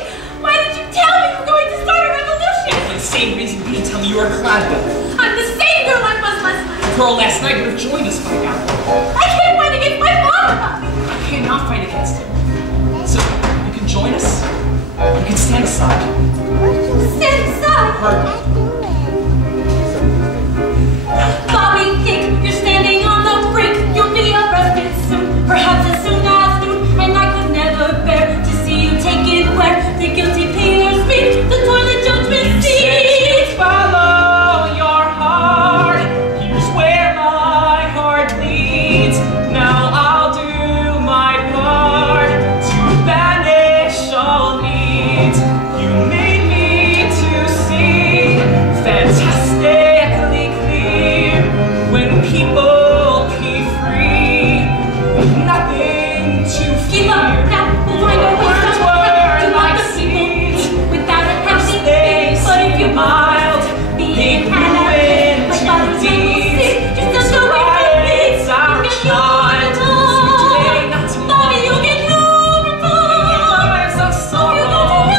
Why did you tell me you were going to start a revolution? For the same reason you didn't tell me you were a Cladwell. I'm the same girl I was last night. The girl last night would have joined us by now. I can't fight against my father, Bobby. I cannot fight against him. So, you can join us. You can stand aside. Stand aside. Pardon me. give up now. We'll find our way Words somewhere were to like other people seeds without a helping they hand. But if you mild, be they in grew Hannah, my into father's name will deeds. sing. Just as the Bright wind may be, is our you shine. get Today, not tomorrow. Bobby, you'll get Lives of sorrow.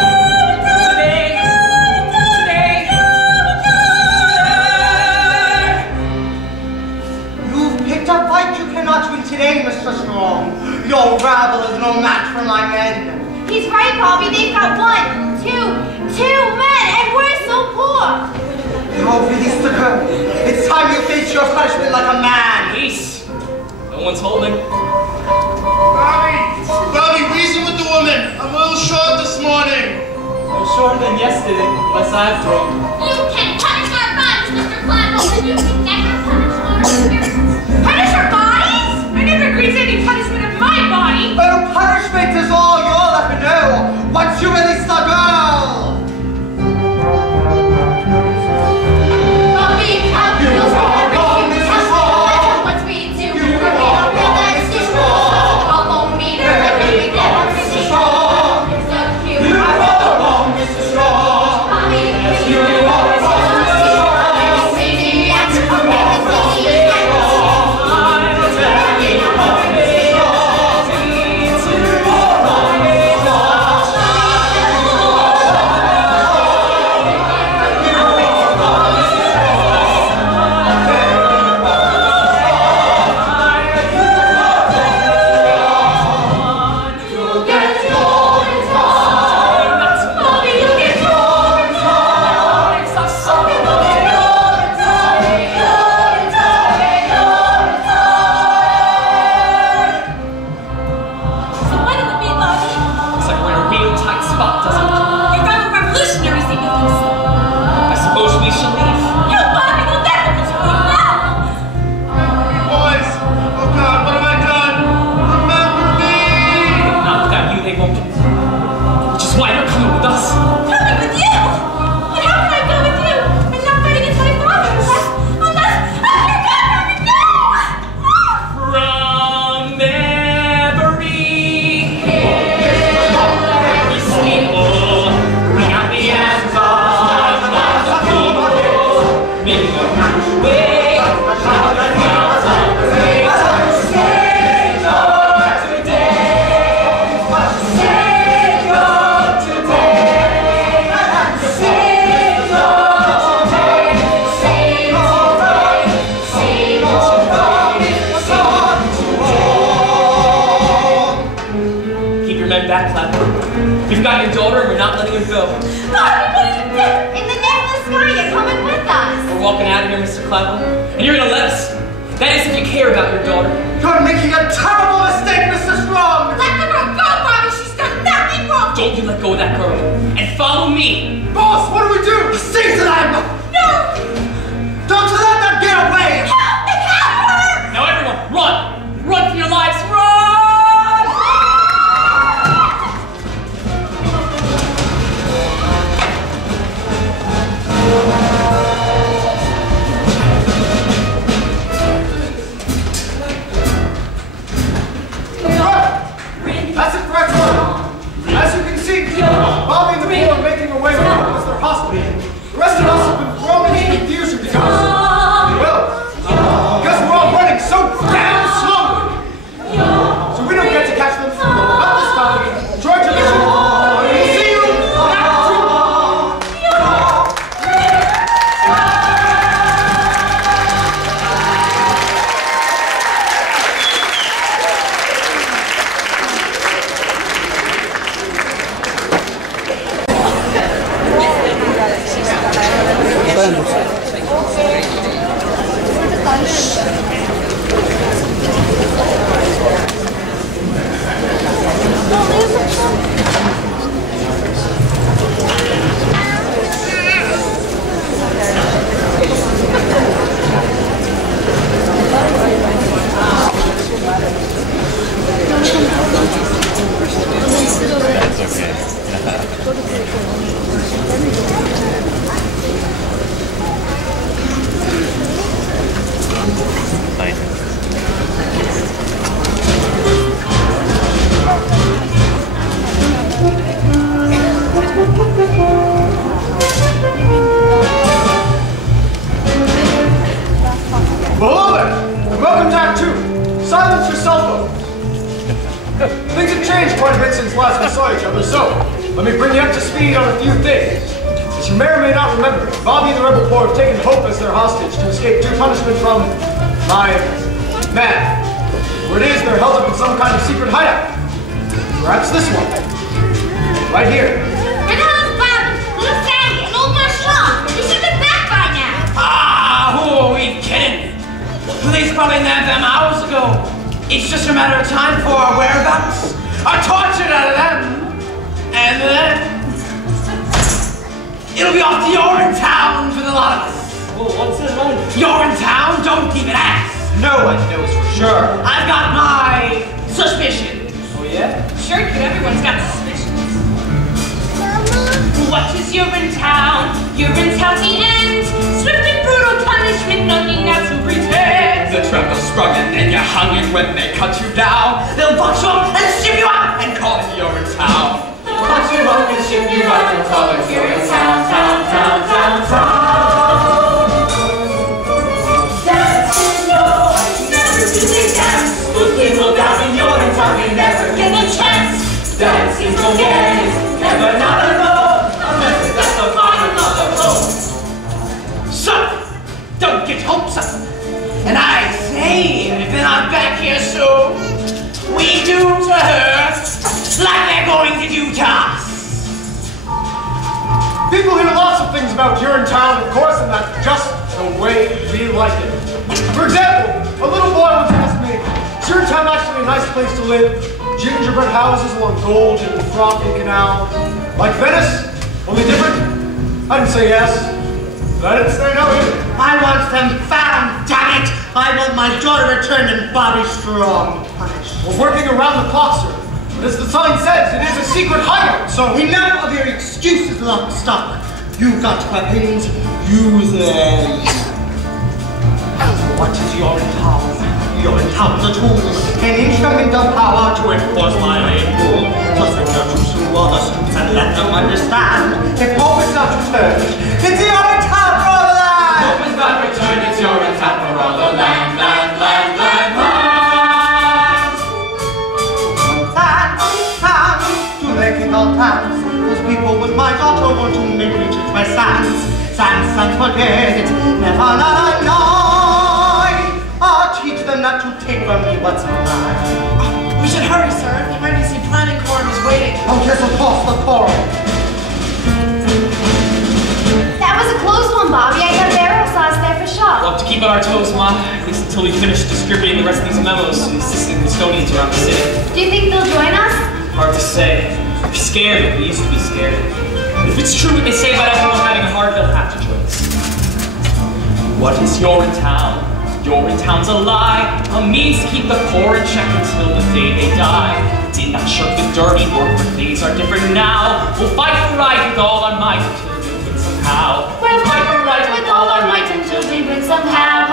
Today. You've picked a fight you cannot win today, Mr. Strong. Your rabble is no match for my men. He's right, Bobby. They've got two men, and we're so poor. Now release the girl. It's time you face your punishment like a man. Peace. No one's holding. Bobby, reason with the woman. I'm a little short this morning. No shorter than yesterday, unless I've drunk. You can punish our bodies, Mr. Flannel, but you can never punish our spirits. Punish our bodies? I never agreed to any punishment of my body. Oh, punishment is all you'll ever know once you release the girl. Bobby, help me. You are wrong, Mr. Strong. What's we do? You are wrong, Mr. Strong. Follow me to Mr. Strong. You are wrong, Mr. Strong. Bobby, You are wrong, Mr. Strong. You've got your daughter and we're not letting her go. Bobby, what are you doing? In the name of the sky, you're coming with us. We're walking out of here, Mr. Cleveland, and you're gonna let us. That is if you care about your daughter. You're making a terrible mistake, Mr. Strong! Let the girl go, Bobby! She's done nothing wrong! Don't you let go of that girl. And follow me! Boss, what do we do? Seize them! No! Don't you let them get away! Help! They have her! Now everyone, run! Run for your lives, run! That's a threat. As you can see, Bobby and the poor are making away with us. They're hospital. quite a bit since last we saw each other, so let me bring you up to speed on a few things. As you may or may not remember, Bobby and the Rebel Corps have taken Hope as their hostage to escape due punishment from my man. Where it is, they're held up in some kind of secret hideout. Perhaps this one. Right here. Where the hell is Bobby? Little Sandy and old Marshall? They should have been back by now. Ah, who are we kidding? Police probably nabbed them hours ago. It's just a matter of time for our whereabouts are tortured out of them. And then it'll be off to Urine town for the lot of us. Well, what's it like? Urine town, don't keep it ass. No one knows for sure. I've got my suspicions. Oh, yeah? Sure, kid, everyone's got suspicions. What is Urine town? Urine town the end. Swift and brutal punishment, no need not to pretend. The trap is sprung and then you're hung, and when they cut you down, they'll box you up and ship you out and call it Urine town. Box you up and ship you out and call it Urine town, town, town, town, town. Dance, no, never do they dance. Those people down in Urine town, they never get a chance. Dancing no games, never not alone, unless it's at the bottom of the road. So, don't get hopes up. And I say, if they're not back here soon, we do to her like they're going to do to us. People hear lots of things about Urine town, of course, and that's just the way we like it. For example, a little boy once asked me, is Urine town actually a nice place to live? Gingerbread houses along Gold and Frothy Canal? Like Venice? Only different? I didn't say yes. I didn't say no either. I want them found, damn it! I want my daughter returned and Bobby Strong punished. We're working around the clock, sir. But as the sign says, it is a secret hideout, so... Enough of your excuses, Lockstock. You've got weapons, use them. What is Urine town? Urine town's a tool, an instrument of power to enforce my main rule. Just ignore to sue all the suits and let them understand. If hope is not returned, it's Urine town for all the land! Hope is not returned, it's Urine town for all the land, land, land, land, land. Do they think I'll dance? Those people with my daughter want to make me teach my sands. Sands, forget it, never, not annoy. I'll teach them not to take from me what's mine. We should hurry, sir. The emergency planning corps is waiting. Oh, yes, of course, the coral. That was a close one, Bobby. I got barrel sauce there for sure. We'll have to keep on our toes, Ma. At least until we finish distributing the rest of these memos to the assistant custodians around the city. Do you think they'll join us? Hard to say. We're scared, but we used to be scared. If it's true what they say about everyone having a heart, they'll have to join us. What is Urine town? Urine town's a lie, a means to keep the poor in check until the day they die. Did not shirk the dirty work, but things are different now. We'll fight for right with all our might until we win somehow. We'll fight for right with all our might until we win somehow.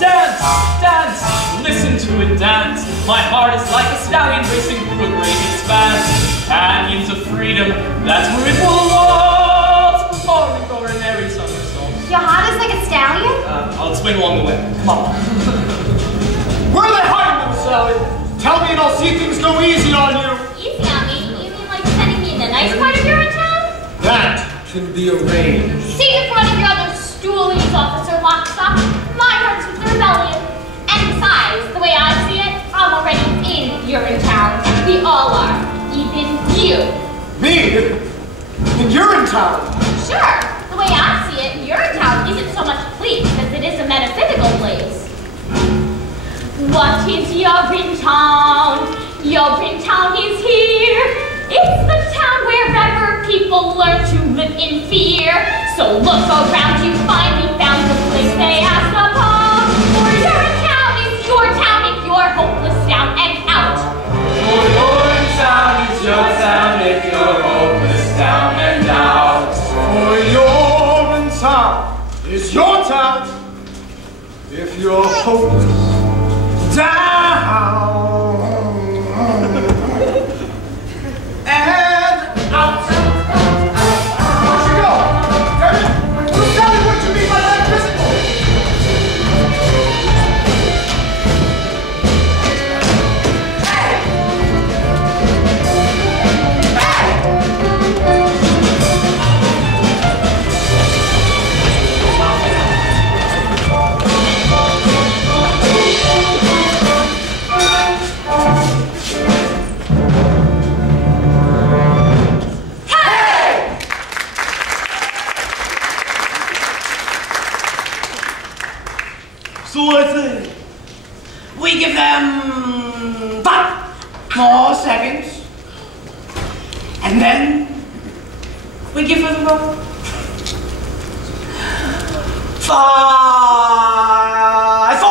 Dance, dance, listen to it dance. My heart is like a stallion racing through a great expanse. Canyons of freedom, that's where it will waltz. Performing ordinary somersaults. Your heart is like a stallion? I'll explain along the way. Come on. Where are they hiding themselves? Tell me and I'll see things go easy on you. Easy on me? You mean like sending me in the nice part of Urine town? That can be arranged. Seat in front of your other stoolies, Officer Lockstock. My heart's with the rebellion. And besides, the way I see it, I'm already in Urine town. We all are. Even you. Me? In Urine town? Sure. The way I see it, Urine town isn't so much a place as it is a metaphysical place. What is Urine town? Urine town is here. It's the town wherever people learn to live in fear. So look around, you finally found the place they asked upon. For Urine town is your town if you're hopeless down and out. For Urine town is your town if you're hopeless down and out. For Urine town is your town if you're hopeless down and out. Where'd you go? David, tell me what you mean by that physical. more seconds. And then we give her the rope. 5, 4,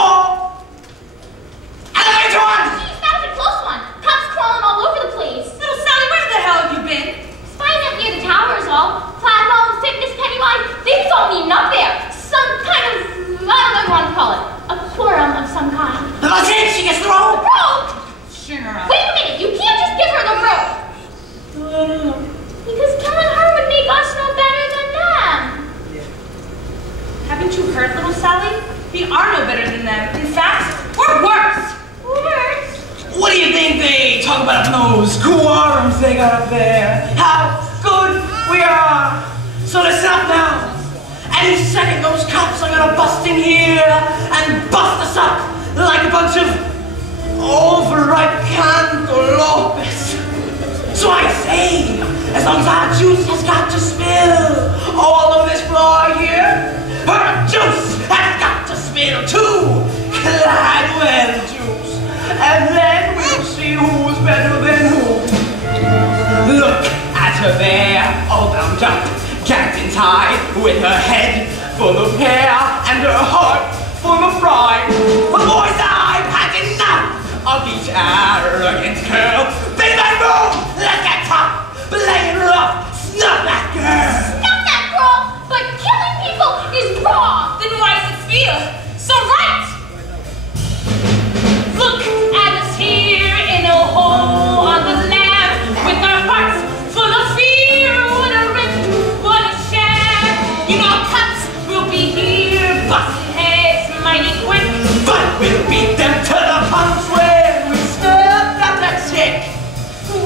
elevator 1. Jeez, that was a close one. Cops crawling all over the place. Little Sally, where the hell have you been? Spying up near the tower is all. Platinum, Fitness, Pennywise, they saw me up there. Some kind of, I don't know what you want to call it. A quorum of some kind. That's it, she gets the rope. The rope? String her up. Wait a minute, you can't just give her the rope. Because killing her would make us no better than them. Haven't you heard, little Sally? We are no better than them. In fact, we're worse. Worse? What do you think they talk about in those quorums they got up there? How good we are. So listen up now. Any second those cops are gonna bust in here and bust us up like a bunch of overripe cantaloupes. So I say, as long as our juice has got to spill all over this floor here, her juice has got to spill too. Gladwell juice. And then we'll see who's better than who. Look at her there, all bound up, gagged and tied, with her head full of hair and her heart full of pride. But boys, I've had enough of each arrogant girl. Big man room, let that top, play her up, snub that girl. Not that girl, but killing people is wrong. Then why does it feel so right? Look at us here in a hole on the land with our hearts full of fear. What a rip, what a shame. You know, cops will be here, busting heads mighty quick. But we'll beat them to the punch when we snub that chick.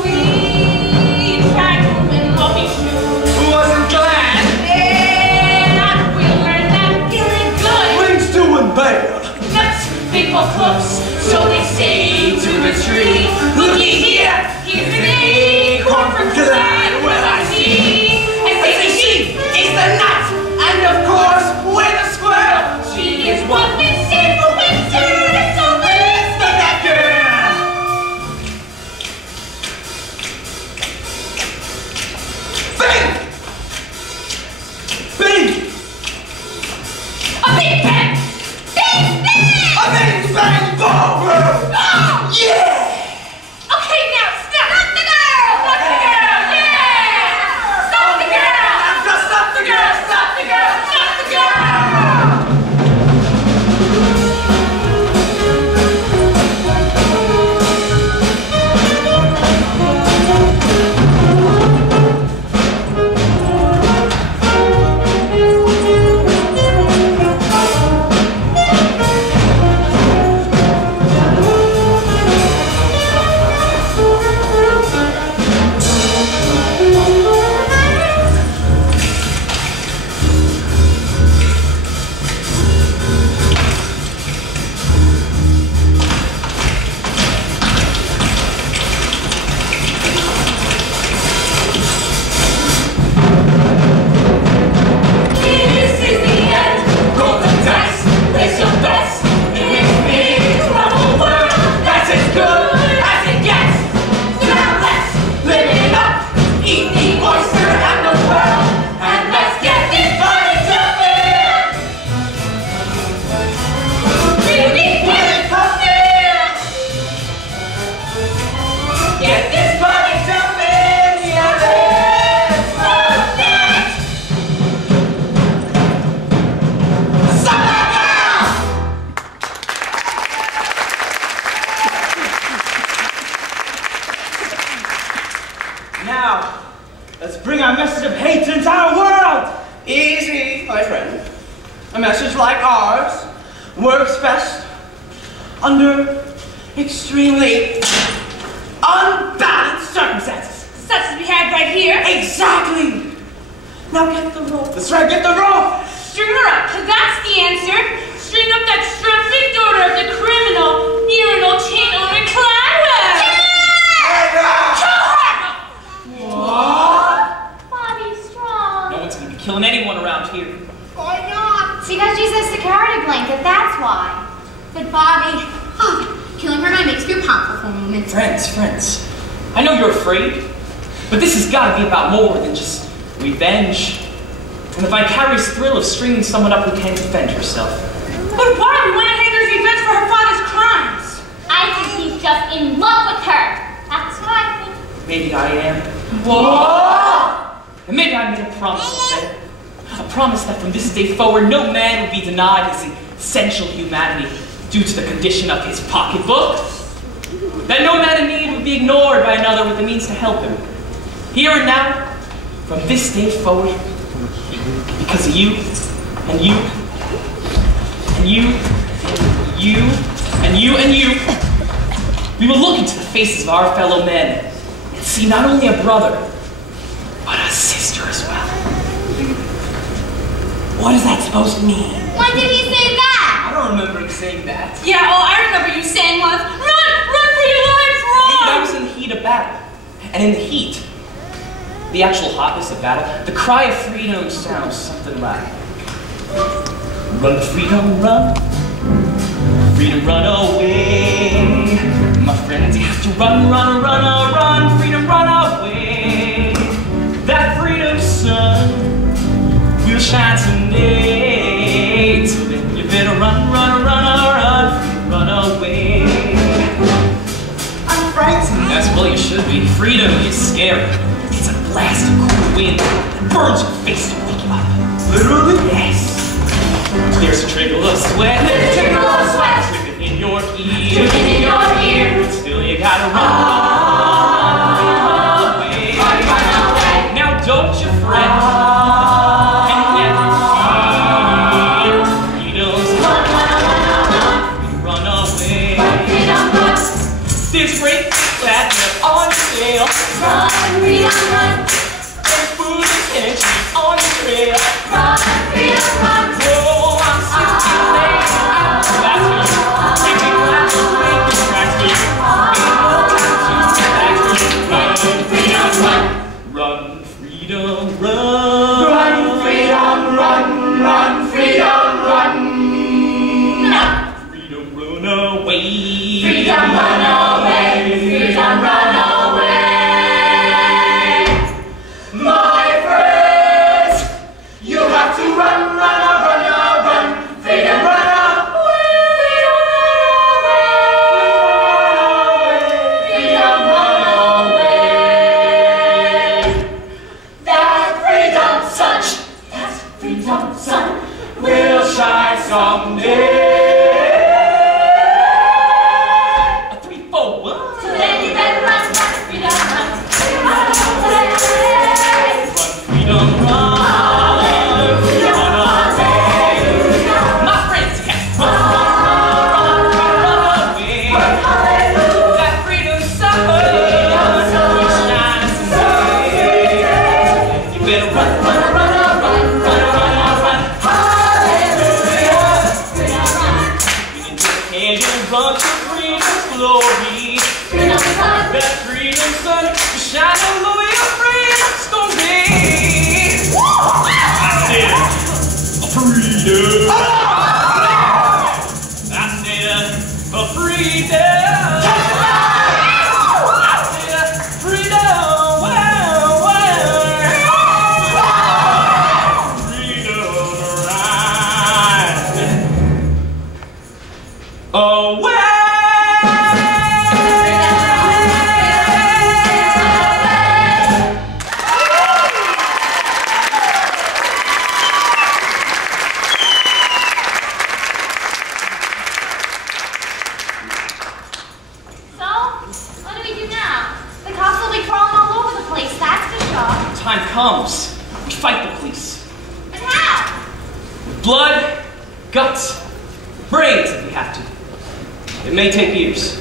We tried to win what we should. Wasn't glad. And we learned that feeling good. Wings doing better. Nuts, people close, so they say to the tree. Looky here, here's an acorn from Gladwell I see. I say she is the nut, and of course we're the squirrel. She is what we say for winter, so let's Look at that girl. Bing! Bing! a big bang! Big bang! A bing bang ball! Oh! Yeah! Okay, now stop the girl! Stop the girl! Yeah! Stop the girl! Just stop the girl! Stop the girl! Stop the girl! This is the end. Roll the dice, place your bets. It makes me trouble world. That's as good as it gets. So now let's live it up. Eat the oyster and the world. And let's get this party jumping. Really get it pumping. Get this party jumping. Yeah, let's pump it. Now, let's bring our message of hate to the entire world! Easy, my friend. A message like ours works best under extremely unbalanced circumstances. Such as we have right here. Exactly. Now get the rope. That's right, get the rope. String her up, 'cause that's the answer. String up that strumpy daughter of the criminal, urinal chain owner Gladwell. What? Bobby's strong. No one's gonna be killing anyone around here. Why not? Because she's a security blanket, that's why. But Bobby, killing her might make you counsel for a moment. Friends. I know you're afraid, but this has got to be about more than just revenge. And the vicarious thrill of stringing someone up who can't defend herself. But why do we want to have her revenge for her father's crimes? I think he's just in love with her. That's what I think. Maybe I am. Whoa! And maybe I made a promise instead. A promise that from this day forward, no man would be denied his essential humanity due to the condition of his pocketbook. That no man in need would be ignored by another with the means to help him. Here and now, from this day forward, because of you, and you, and you, and you, and you, and you, we will look into the faces of our fellow men and see not only a brother, but a sister as well. What is that supposed to mean? When did he say that? I don't remember him saying that. Yeah, all I remember you saying was, run for your life, run! That was in the heat of battle. And in the heat, the actual hotness of battle, the cry of freedom sounds something like, run, freedom, run. Freedom, run away. My friends, you have to run, freedom, run away. That freedom sun will shine someday. So then you better run away. I'm frightened. That's well you should be. Freedom is scary. It's a blast of cool wind that burns your face to wake you up. Literally? Yes. There's a trickle of sweat. Dripping in your ear. But still you gotta run away. Now don't you fret. And never fear. Freedom's run away. There's great fat on your tail. Run, freedom, run. There's foolish energy on your trail. Run, freedom, run. Oh, I'm sick of laying out the basket. Taking flash and breaking tracks. Run, freedom, run. Run, freedom, run. Run, freedom, run, freedom, run. Freedom, run away. Freedom, run away. Freedom, run away. My friends, you have to run. Freedom, run away. Freedom, run away. That freedom sun will shine someday. A 3, 4, 1. So then you better run, freedom, run. Run away. Freedom, run. Run away. My friends, yes. Run away. That freedom sun will shine someday. You better run. Run to freedom's glory. That freedom sun will shine all over your freedom's glory. I said, freedom. I said, freedom. I said, freedom. Freedom, right. Away! So, what do we do now? The cops will be crawling all over the place, that's for sure. Time comes, we fight the police. But how? With blood, guts, brains if we have to. It may take years,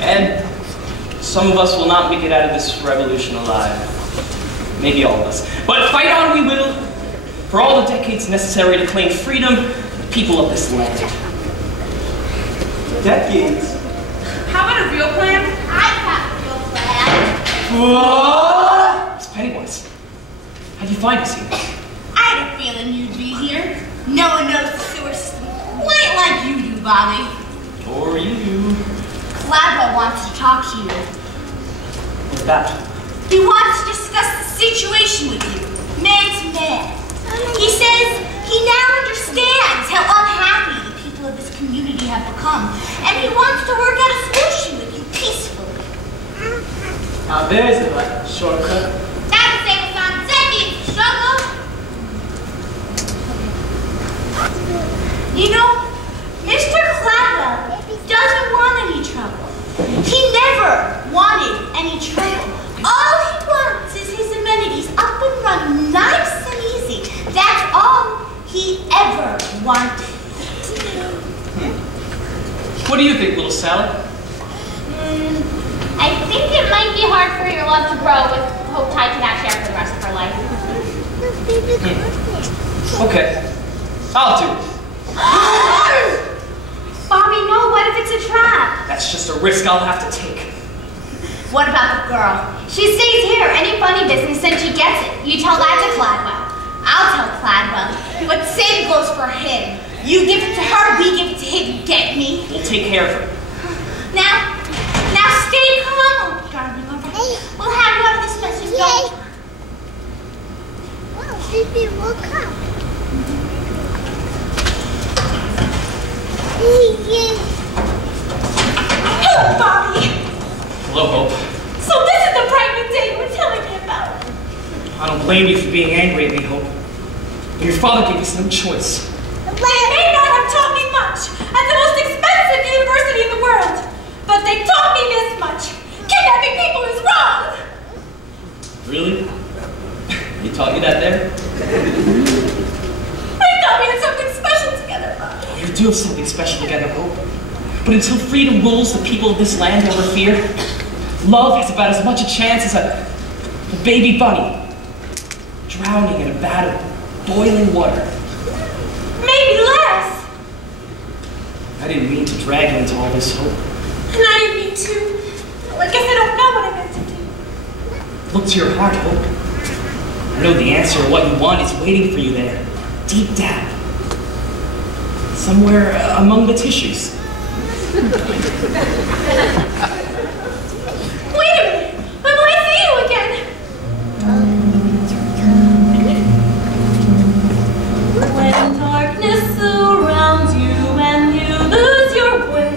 and some of us will not make it out of this revolution alive. Maybe all of us. But fight on we will, for all the decades necessary to claim freedom for the people of this land. Decades? How about a real plan? I have a real plan. What? It's Pennywise. How'd you find us here? I had a feeling you'd be here. No one knows the sewer system quite like you do, Bobby. Or you. Gladwell wants to talk to you. What's that? He wants to discuss the situation with you, man to man. He says he now understands how unhappy the people of this community have become, and he wants to work out a solution with you peacefully. Now there's a shortcut. That's the same as on Zeddy's struggle. You know, Mr. Gladwell doesn't want any trouble. He never wanted any trouble. All he wants is his amenities up and running, nice and easy. That's all he ever wanted. What do you think, little Sally? I think it might be hard for your love to grow with hope tied to that chair for the rest of her life. Okay, I'll do it. Bobby, no, what if it's a trap? That's just a risk I'll have to take. What about the girl? She stays here. Any funny business, and she gets it. You tell that to Gladwell. I'll tell Gladwell. But same goes for him. You give it to her, we give it to him. Get me? We'll take care of her. Now stay calm, oh darling. All right? We'll have you out of this mess. Don't. Wow, baby, woke up. Hello, Bobby. Hello, Hope. So this is the pregnant day you were telling me about. I don't blame you for being angry at me, Hope. But your father gave us no choice. They may not have taught me much at the most expensive university in the world, but they taught me this much. Kidnapping people is wrong. Really? He taught you that there? They taught me had something special together, Bobby. You do have something special together, Hope. But until freedom rules the people of this land over fear, love has about as much a chance as a baby bunny drowning in a vat of boiling water. Maybe less. I didn't mean to drag you into all this, Hope. And I didn't mean to. I guess I don't know what I meant to do. Look to your heart, Hope. I know the answer to what you want is waiting for you there, deep down. Somewhere among the tissues. Wait a minute. When will I see you again? When darkness surrounds you and you lose your way,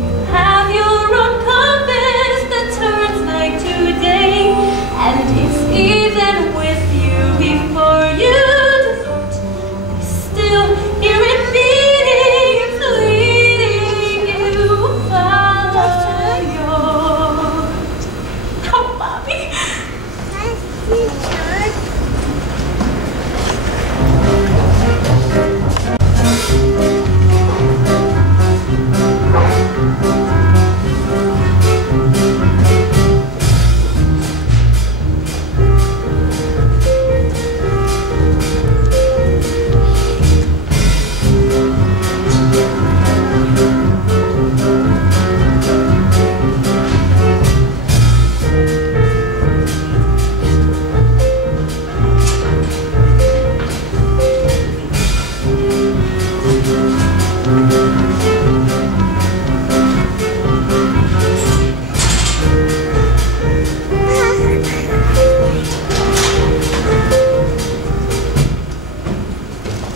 you have your own compass that turns night to day, and it's even with you before you depart. They still hear it beating and leading you by your. Oh, Bobby.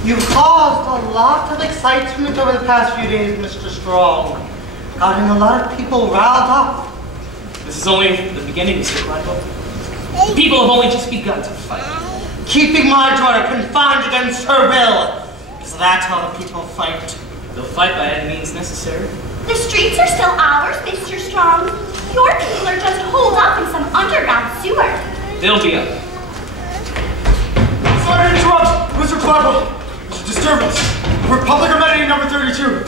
You've caused a lot of excitement over the past few days, Mr. Strong. Gotten a lot of people riled up. This is only the beginning, Mr. Gladwell. People have only just begun to fight. Keeping my daughter confined against her will. Is that how the people fight? They'll fight by any means necessary. The streets are still ours, Mr. Strong. Your people are just holed up in some underground sewer. They'll be up. Sorry to interrupt, Mr. Gladwell. There's a disturbance. We're public amenity number 32.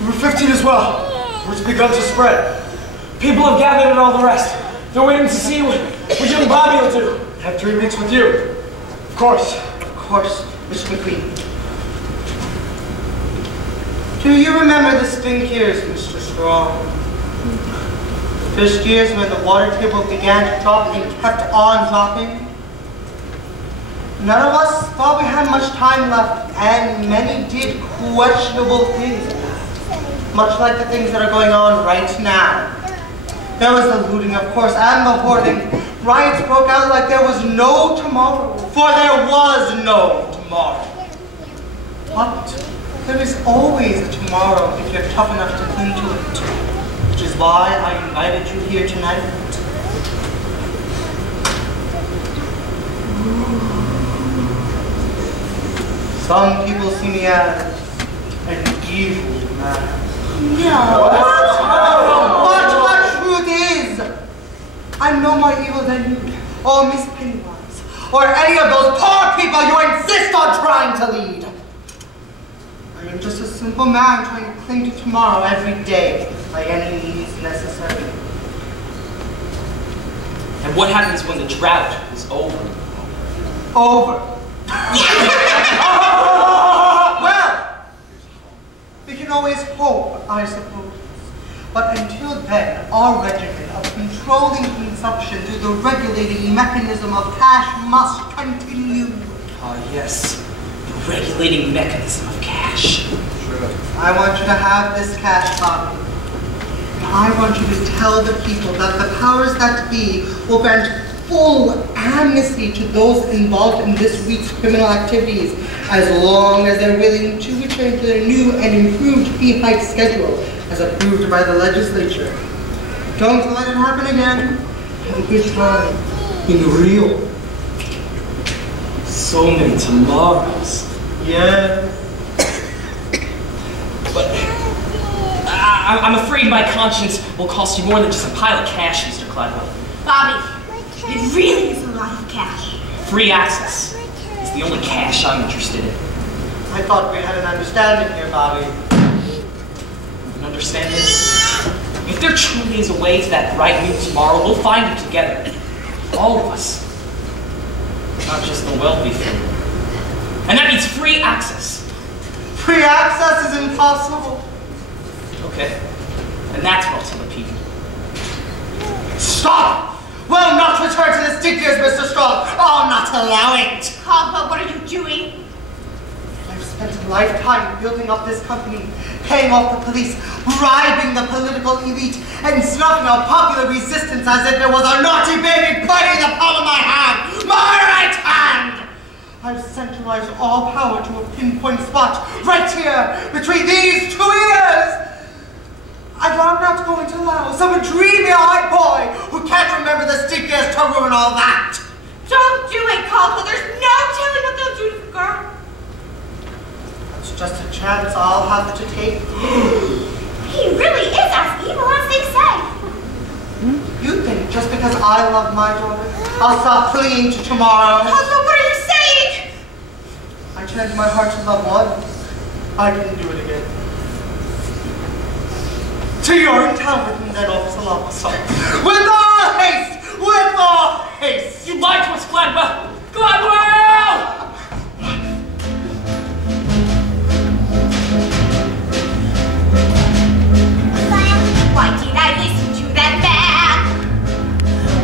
Number 15 as well. It's begun to spread. People have gathered and all the rest. They're waiting to see what young Bobby will do. Have 3 weeks with you. Of course. Of course, Mr. McQueen. Do you remember the stink years, Mr. Strong? The first years when the water table began to drop and kept on dropping? None of us thought we had much time left, and many did questionable things. much like the things that are going on right now. There was the looting, of course, and the hoarding. Riots broke out like there was no tomorrow, for there was no tomorrow. But there is always a tomorrow if you're tough enough to cling to it, which is why I invited you here tonight. Some people see me as an evil man. No. But the truth is, I'm no more evil than you, or Miss Pennywise, or any of those poor people you insist on trying to lead. I am just a simple man trying to cling to tomorrow every day, by any means necessary. And what happens when the drought is over? Over. Well, we can always hope, I suppose. But until then, our regimen of controlling consumption through the regulating mechanism of cash must continue. Ah, yes. The regulating mechanism of cash. I want you to have this cash, Bobby. I want you to tell the people that the powers that be will grant full amnesty to those involved in this week's criminal activities, as long as they're willing to return to their new and improved fee hike schedule, as approved by the legislature. Don't let it happen again. Have a good time. In real. So many tomorrows. Yeah. But I'm afraid my conscience will cost you more than just a pile of cash, Mr. Cladwell. Bobby, it really is a lot of cash. Free access is the only cash I'm interested in. I thought we had an understanding here, Bobby. An understanding? If there truly is a way to that bright new tomorrow, we'll find it together. All of us. Not just the wealthy few. And that means free access. Free access is impossible. Okay. And that's what I'll tell the people. Stop! Will not return to the stickers, Mr. Strong. I'll not allow it. Caldwell, what are you doing? I've spent a lifetime building up this company, paying off the police, bribing the political elite, and snuffing out popular resistance as if it was a naughty baby biting the palm of my hand, my right hand! I've centralized all power to a pinpoint spot, right here, between these two ears! I'm not going to allow some dreamy-eyed boy who can't remember the stick years to ruin all that! Don't do it, Caldwell. There's no telling what they'll do to the girl. That's just a chance I'll have to take. He really is as evil as they say. You think just because I love my daughter, I'll stop clinging to tomorrow? Caldwell, what are you saying? I changed my heart to love one. I can do it again. To your town with me then, Officer Officer. With all haste! With all haste! You lied to us, Gladwell! Gladwell! Why did I listen to that man?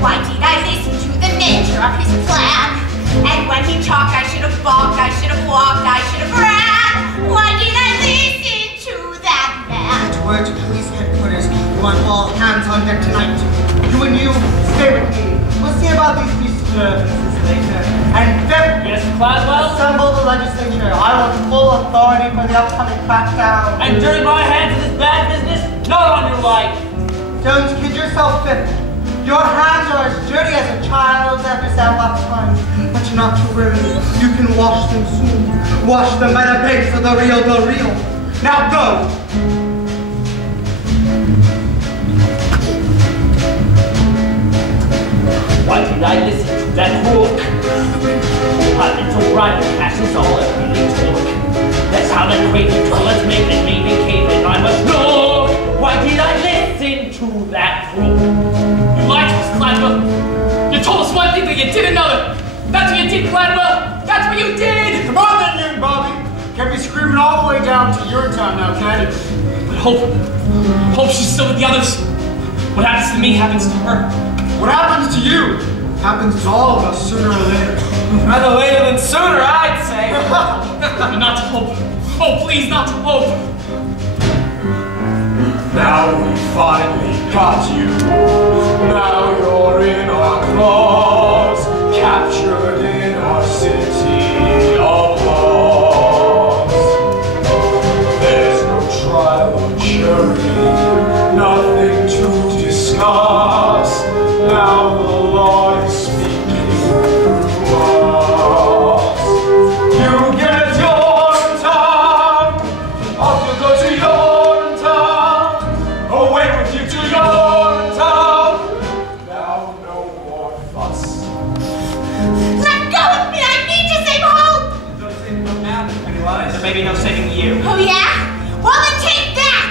Why did I listen to the nature of his plan? And when he talked, I should have balked, I should have walked, I should have ran. Why did I listen to that man? Word to police headquarters. We want all hands on deck tonight. You and you, stay with me. We'll see about these disturbances later. And then, yes, Cladwell? Assemble the legislature. I want full authority for the upcoming crackdown. And dirty my hands in this bad business? Not on your life. Don't kid yourself, Pip. Your hands are as dirty as a child's after that last time. But you're not to worry. You can wash them soon. Wash them by the banks of the Rio del Rio. Now go! Why did I listen to that hook? A little rival passes all I really took. That's how that crazy toilet made it me became and I must know. Why did I listen to that hook? You lied to us, Gladwell. You told us one thing, but you did another. That's what you did, Gladwell. That's what you did. Come on then, young Bobby. Can't be screaming all the way down to your time now, can it? But Hope she's still with the others. What happens to me happens to her. What happens to you happens to all of us sooner or later. Rather later than sooner, I'd say. But not to Hope. Oh, please, not to Hope. Now we finally got you. Now you're in our claws, captured in our city of laws. There's no trial or jury, nothing to discuss. Now the law is speaking through us. You get your time, off you go to your town, away with you to your town. Now no more fuss. Let go of me! I need to save Hope! Don't save them now, Pennywise. There may be no saving you. Oh yeah? Well then take that!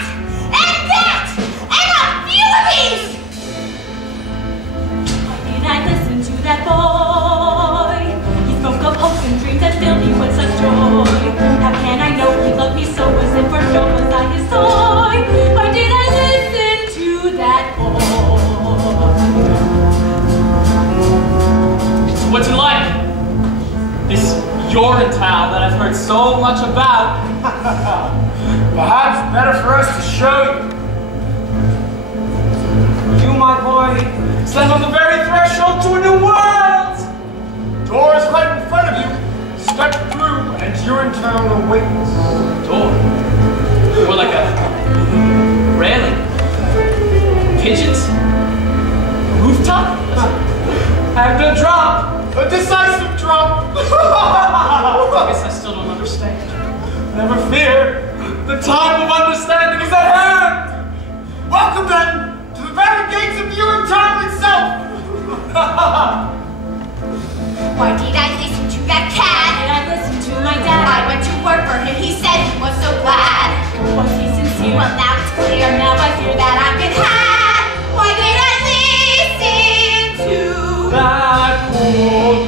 And a few of these! Why did I listen to that boy? He spoke of hopes and dreams that filled me with such joy. How can I know he loved me so? Was it for sure? Was I his toy? Why did I listen to that boy? So what's it like? This Urine town that I've heard so much about. Perhaps better for us to show you. You, my boy, stand on the very threshold to a new world. Door is right in front of you. Step through and Urine town awaits. Door? More like a railing? Pigeons? Rooftop? And a drop, a decisive drop. I guess I still don't understand. Never fear, the time of understanding is at hand. Welcome then to the very gates of Urine town itself. Why did I listen to that cat? Did I listen to my dad? I went to work for him, he said he was so glad. Was he sincere? Well now it's clear, now I fear that I've been had. Why did I listen to That cold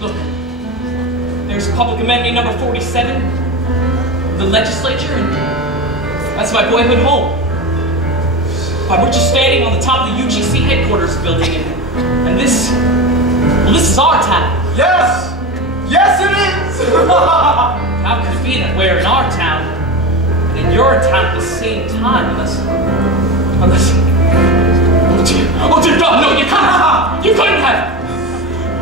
Look, there's Public Amendment number 47, the legislature, and that's my boyhood home. Why, we're just standing on the top of the UGC headquarters building, and this, well, this is our town. Yes! Yes, it is! How could it be that we're in our town and in your town at the same time? Unless, oh dear God, no, you can't. You couldn't have.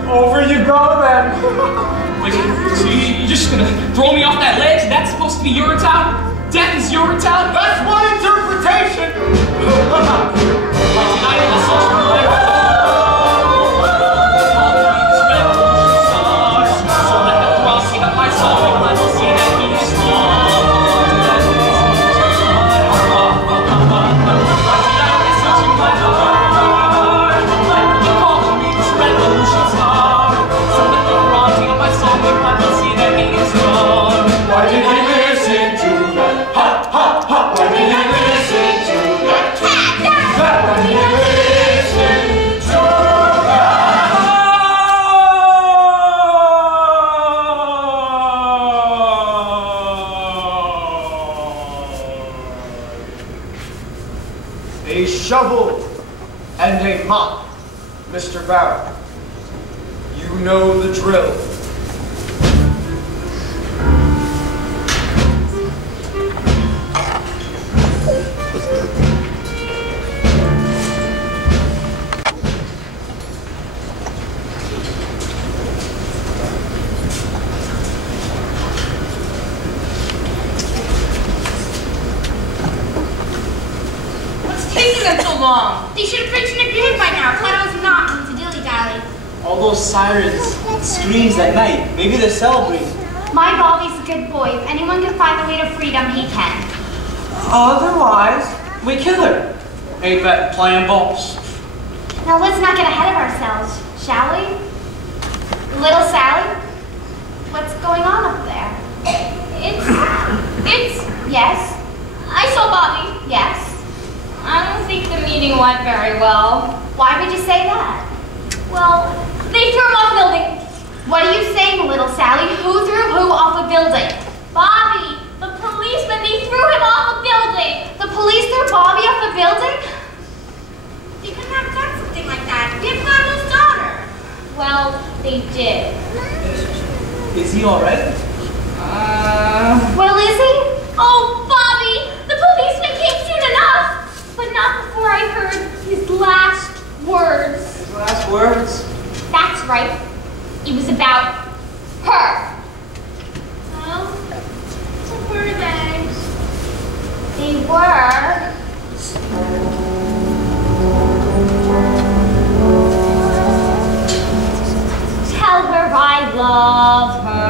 Over you go then. Wait, so you're just gonna throw me off that ledge? That's supposed to be your town? Death is your town? That's one interpretation. Why did he listen to that? Ha, ha, ha. Why did he listen to that? Why did he listen to A shovel and a mop, Mr. Barrett. You know the drill. What's taking them so long? They should have reached an agreement by now. I thought I was not going to dilly-dally. All those sirens, screams at night. Maybe they're celebrating. My Bobby's a good boy. If anyone can find the way to freedom, he can. Otherwise, we kill her. Ain't that playing balls? Now let's not get ahead of ourselves, shall we? Little Sally? What's going on up there? Yes? I saw Bobby. Yes? I don't think the meeting went very well. Why would you say that? Well, they threw him off the building. What are you saying, little Sally? Who threw who off a building? Bobby, the policeman, they threw him off a building. The police threw Bobby off the building? They Give Gladwell's daughter. Well, they did. Is he alright? Well, is he? Oh, Bobby, the policeman came soon enough, but not before I heard his last words. His last words? That's right. It was about her. Well, what were they? They were... Tell her I love her.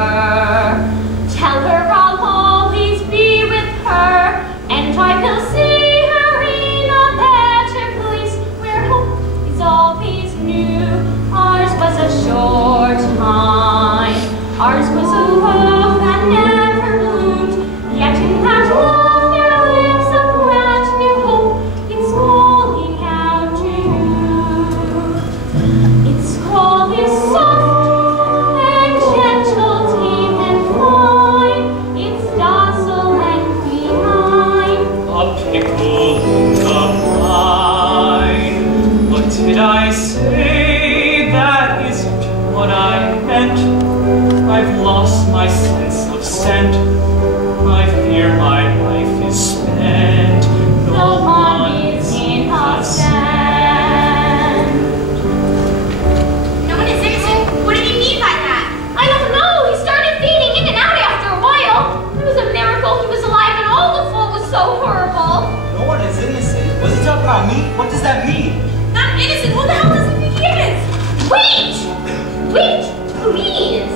Tell her I'll always be with her. And I will see her in a better place where hope is always new. Ours was a short time. Ours was a love that never bloomed. Yet in that love there lives a brand new hope. It's calling out to you. Its call is soft and gentle, tame and fine. It's docile and benign. A pickle in the brine. What did I say? That isn't what I meant. I've lost my sense of scent. I fear my life is spent. No one is innocent. No one is innocent? What did he mean by that? I don't know. He started fading in and out after a while. It was a miracle he was alive and all the fall was so horrible. No one is innocent. Was he talking about me? What does that mean? Not innocent? Who the hell does he think he is? Wait! Wait, please.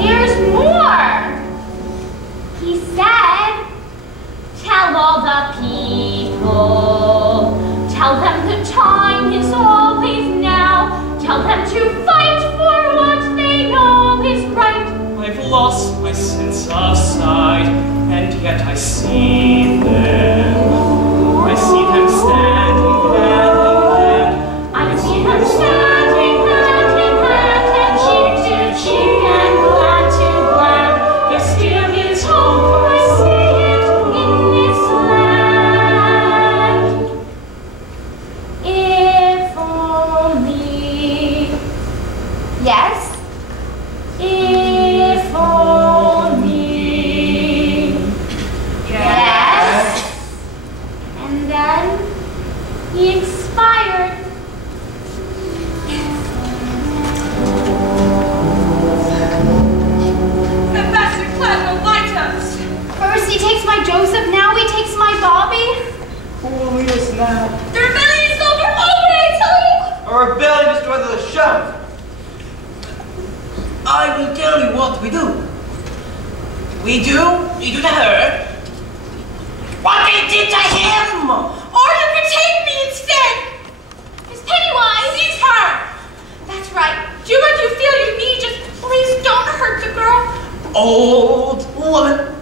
There's more. He said, tell all the people. Tell them the time is always now. Tell them to fight for what they know is right. I've lost my sense of sight, and yet I see them. I see them standing hand in hand. I see them standing hand in hand and cheek to cheek and glad to glad. There still is hope, I see it in this land. If only, yes, if only, yes. And then he expired. Ambassador Gladwell lied us. First he takes my Joseph, now he takes my Bobby. Who will lead us now? The rebellion is over, I tell you. A rebellion is whether the show. I will tell you what we do. We do to her what they did to him. Or you could take me instead. Miss Pennywise! Seize her. That's right. Do what you feel you need. Just please don't hurt the girl. Old woman,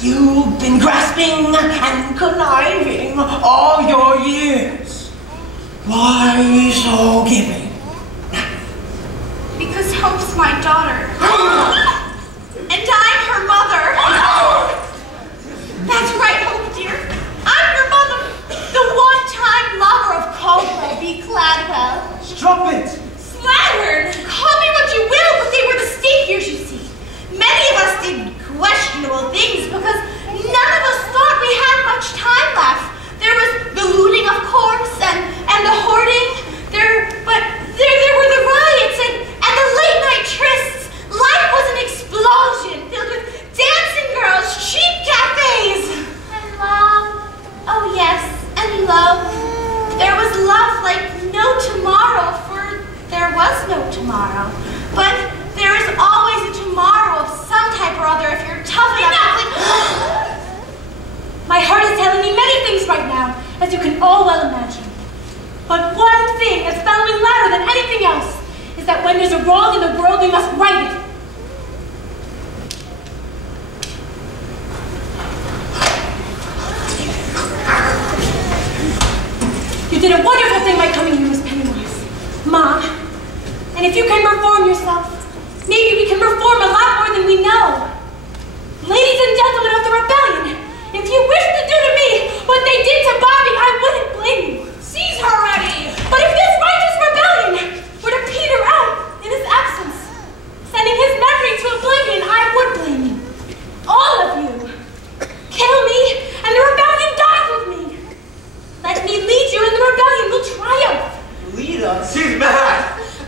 you've been grasping and conniving all your years. Why so giving? Because Hope's my daughter. And I'm her mother. That's right, Hope, dear. I'm your mother. The one-time lover of Caldwell B. Gladwell. Stop it! Slattern! Call me what you will, but they were the state years, you see. Many of us did questionable things because none of us thought we had much time left. There was the looting of corpse and the hoarding. But there were the riots and the late-night trysts. Life was an explosion filled with dancing girls, cheap cafes. And love. Oh yes, and love. There was love like no tomorrow, for there was no tomorrow. But there is always a tomorrow of some type or other if you're tough enough. My heart is telling me many things right now, as you can all well imagine. But one thing that's bellowing louder than anything else is that when there's a wrong in the world, we must right it. You did a wonderful thing by coming here, Miss Pennywise. Ma, and if you can reform yourself, maybe we can reform a lot more than we know. Ladies and gentlemen of the rebellion, if you wish to do to me what they did to Bobby, I wouldn't blame you. Seize her already! But if this righteous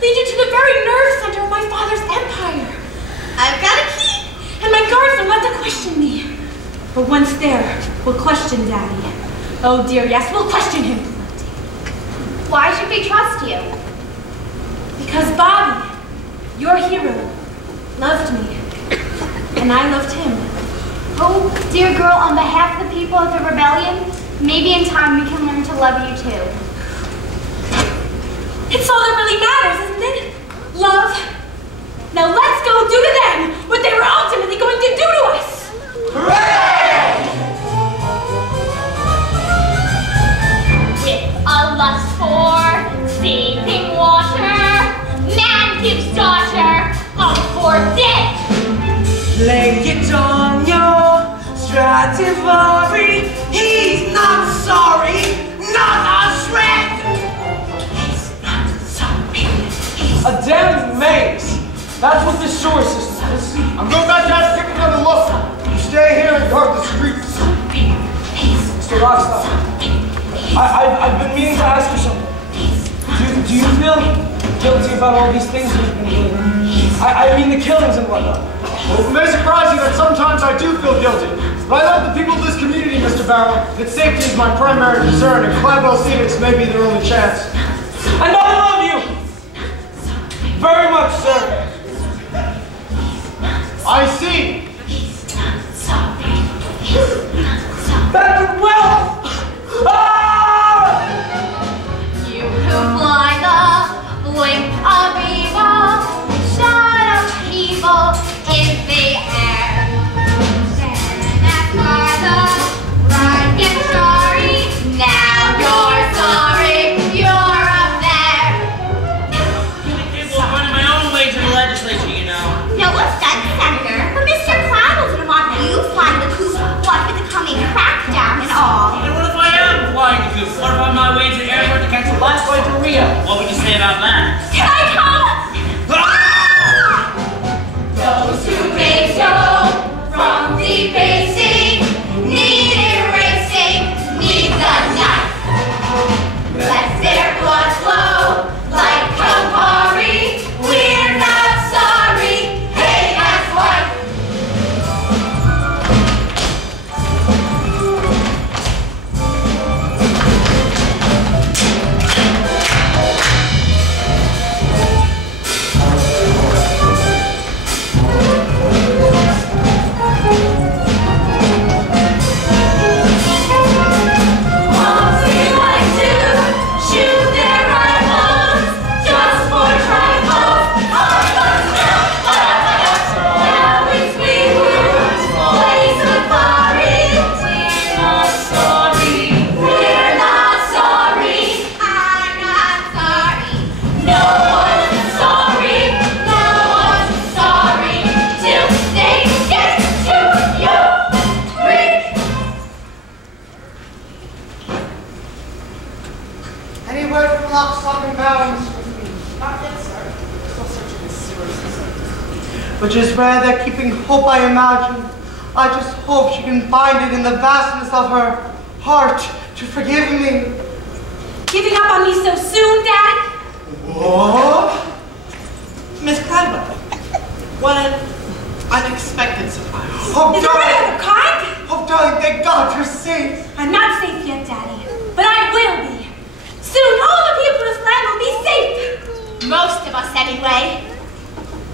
lead you to the very nerve center of my father's empire. I've got a key, and my guards don't let to question me. But once there, we'll question Daddy. Oh dear, yes, we'll question him. Why should we trust you? Because Bobby, your hero, loved me, and I loved him. Oh, dear girl, on behalf of the people of the rebellion, maybe in time we can learn to love you too. It's all that really matters, isn't it? Love. Now let's go do to them what they were ultimately going to do to us. Hooray! With a lust for seeping water, man gives daughter unforbid. Lay it on your Stradivari. He's not sorry, not a shred. He's not sorry. A damn maze. That's what this sewer system is. I'm going back down to take another look. You stay here and guard the streets. Mr. Rockstar, I've been meaning to ask you something. Do you feel guilty about all these things you've been doing? I mean the killings and whatnot. Well, it may surprise you that sometimes I do feel guilty. But I love the people of this community, Mr. Barrow. That safety is my primary concern, and Cladwell's Phoenix may be their only chance. And I love you! Very much, sir. I see. Better well! Ah! You who fly the blink of evil, shot of evil in the air. And that's why the ride gets sorry. Now you're sorry, you're up there. I'm running my own way to the legislature, you know. No offense, Senator, but Mr. Cladwell didn't want you flying the coop, what with the coming crackdown and all. And what if I am flying the coop? What if I'm on my way to the airport to catch the last flight to Rio? What would you say about that? Can I come? Those who may go from debasing, need erasing, need the knife. Let their blood flow like Campari. We're not sorry. Hey, that's right. Any word from Lock, Stock, and Barrel, Mr. Not yet, sir. Still searching the sewer system. Which is rare that keeping hope, I imagine. I just hope she can find it in the vastness of her heart to forgive me. Giving up on me so soon, Daddy? What? Miss Cladwell, what an unexpected surprise. Oh, Is there any other kind? Oh, darling, thank God you're safe. I'm not safe yet, Daddy, but I will be. Soon all the people of this land will be safe. Most of us, anyway.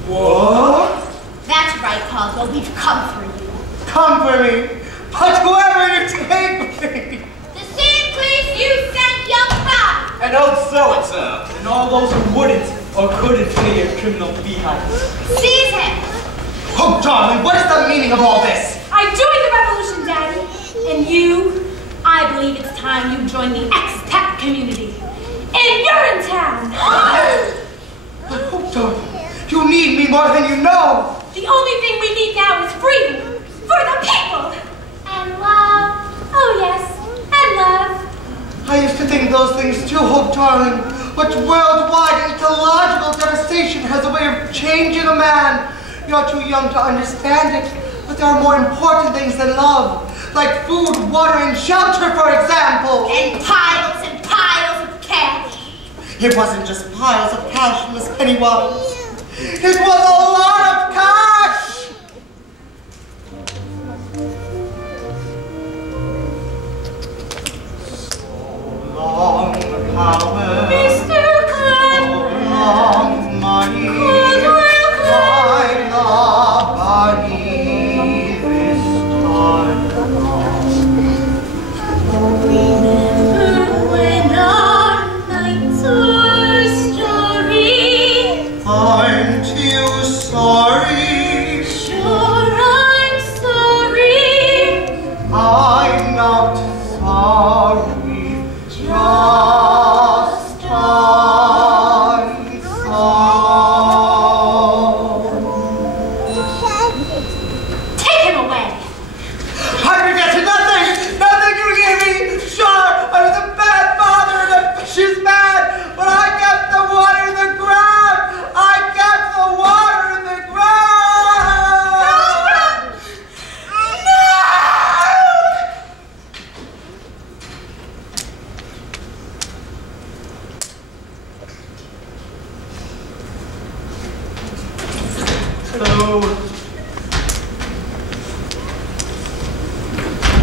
What? That's right, Caldwell. We've come for you. Come for me. But whoever you take me. The same place you sent young Bob. And so, and all those who wouldn't or couldn't pay your criminal behinds. Seize him. Oh, darling, what is the meaning of all this? I joined the revolution, Daddy. And you, I believe it's time you join the expat community. In Urine Town. Oh, darling, you need me more than you know. The only thing we need now is freedom for the people. And love. Oh, yes. And love. I used to think those things too, Hope, darling. But worldwide ecological devastation has a way of changing a man. You're too young to understand it, but there are more important things than love. Like food, water, and shelter, for example. And piles of candy. It wasn't just piles of cash in this penny wise. It was a lot of cash! So long, power. Mr. Clever. So long, money. My love, honey, this time around. Remember when our nights were starry? Aren't you sorry? Sure, I'm sorry. I'm not sorry, just I'm sorry. Take him away. I regret nothing! Nothing you gave me! Sure, I was a bad father and a vicious man, but I kept the water in the ground! I kept the water in the ground! Hello.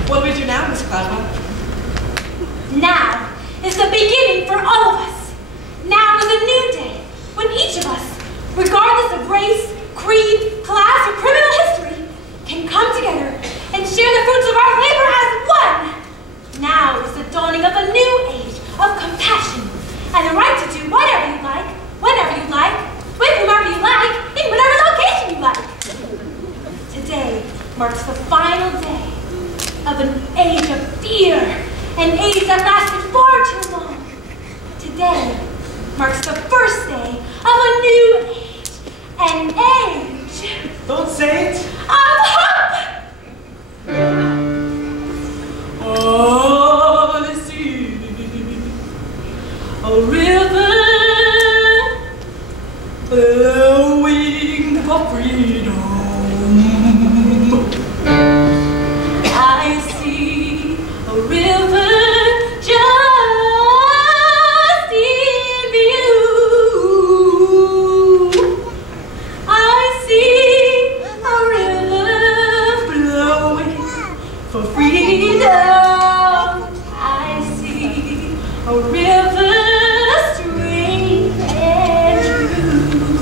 What do we do now, Miss Cloudwell? Now is the beginning for all of us. Now is a new day when each of us, regardless of race, creed, class, or criminal history, can come together and share the fruits of our labor as one. Now is the dawning of a new age of compassion and the right to do whatever you like, whenever you like, with whomever you like, in whatever location you like. Today marks the final day of an age of fear, an age that lasted far too long. Today marks the first day of a new age, an age Don't say it. of hope. Oh, the sea, a river flowing for freedom. I see a river just in view. I see a river flowing for freedom. I see a river straight and true.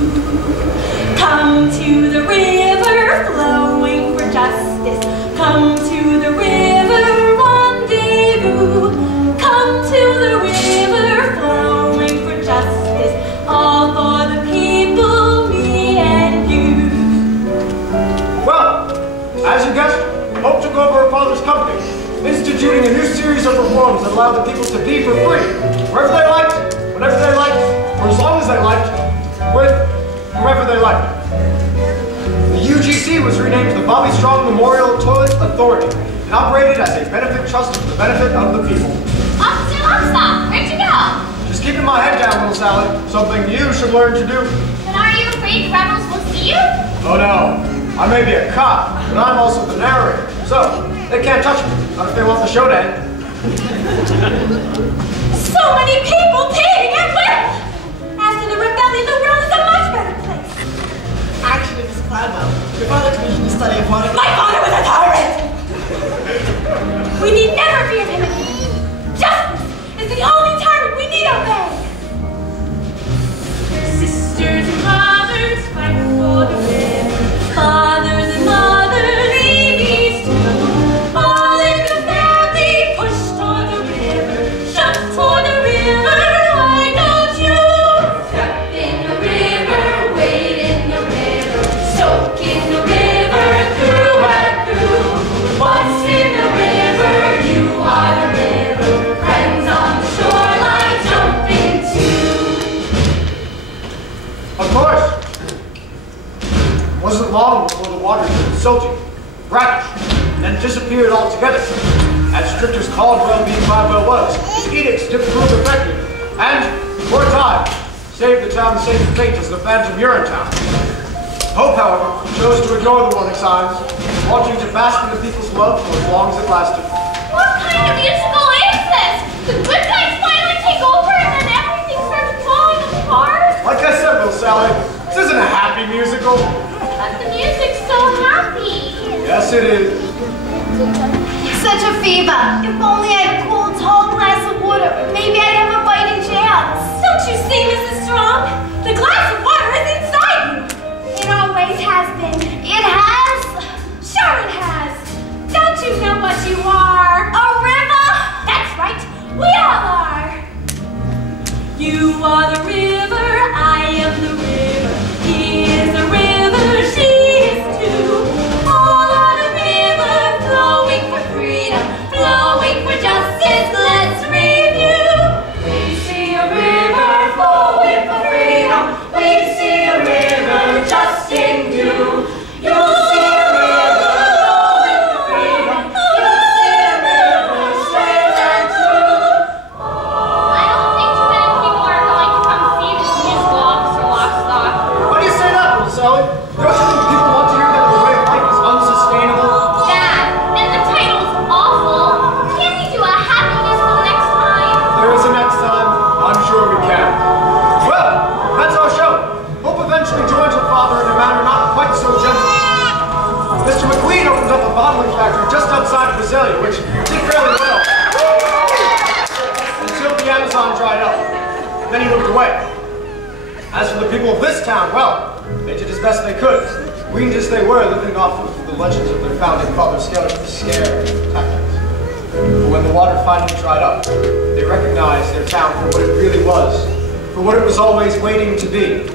Come to the river flowing for justice. Come to the river rendezvous. Come to the river flowing for justice. All for the people, me and you. Well, as you guessed, Hope took over her father's company, instituting a new series of reforms that allowed the people to be for free, wherever they liked, whenever they liked, for as long as they liked, with whoever they liked. The UGC was renamed the Bobby Strong Memorial Toilet Authority and operated as a benefit trust for the benefit of the people. Officer Longstop, where'd you go? Just keeping my head down, little Sally. Something you should learn to do. Then are you afraid the rebels will see you? Oh no, I may be a cop, but I'm also the narrator. So, they can't touch me, not if they want the show to end. So many people paying at will! As to the rebellion, the world is a much better place. Actually, Miss Cloudwell, your father commissioned a study of water. My father was a tyrant! We need never fear him again. Justice is the only tyrant we need obey. Sisters and brothers fight for the river. Fathers and mothers leave these two. All in the family push toward the river. Shove toward the river, why don't you? Step in the river, wade in the river. Soak in the river, through and through. What's in the river? You are the river. Friends on the shoreline, jump into. Of course. It wasn't long before the waters turned silty, brackish, and then disappeared altogether. As strict as Caldwell v. Cloudwell was, his edicts didn't prove effective, and, for a time, saved the town the same fate as the Phantom Urine town. Hope, however, chose to ignore the warning signs, wanting to bask in the people's love for as long as it lasted. What kind of musical is this? The good guys finally take over and then everything starts to fall Like I said, Little Sally, this isn't a happy musical. But the music's so happy. Yes, it is. Such a fever. If only I had a cool, tall glass of water, maybe I'd have a fighting chance. Don't you see, Mrs. Strong? The glass of water is inside you. It always has been. It has? Sure it has. Don't you know what you are? A river? That's right. We all are. You are the river. I am the river. He is the river. She is too. All on a river, flowing for freedom, flowing for justice. Let's review. We see a river flowing for freedom. We see a river just in you. You'll see a river flowing for freedom. You'll see a river straight and true. I don't think too many people are going to come see this musical, Officer Lockstock. Why do you say that, Little Sally? Don't you think people want to hear that the way of life is unsustainable? Dad, and the title's awful. Can't you do a happy musical next time? There is a next time. I'm sure we can. Well, that's our show. Hope eventually joins her father in a manner not quite so gentle. Mr. McQueen opened up a bottling factory just outside of Brasilia, which did fairly well. Until the Amazon dried up. Then he moved away. As for the people of this town, well, they did as best they could. Weaned as they were, living off of the legends of their founding father's scare tactics. But when the water finally dried up, they recognized their town for what it really was, for what it was always waiting to be.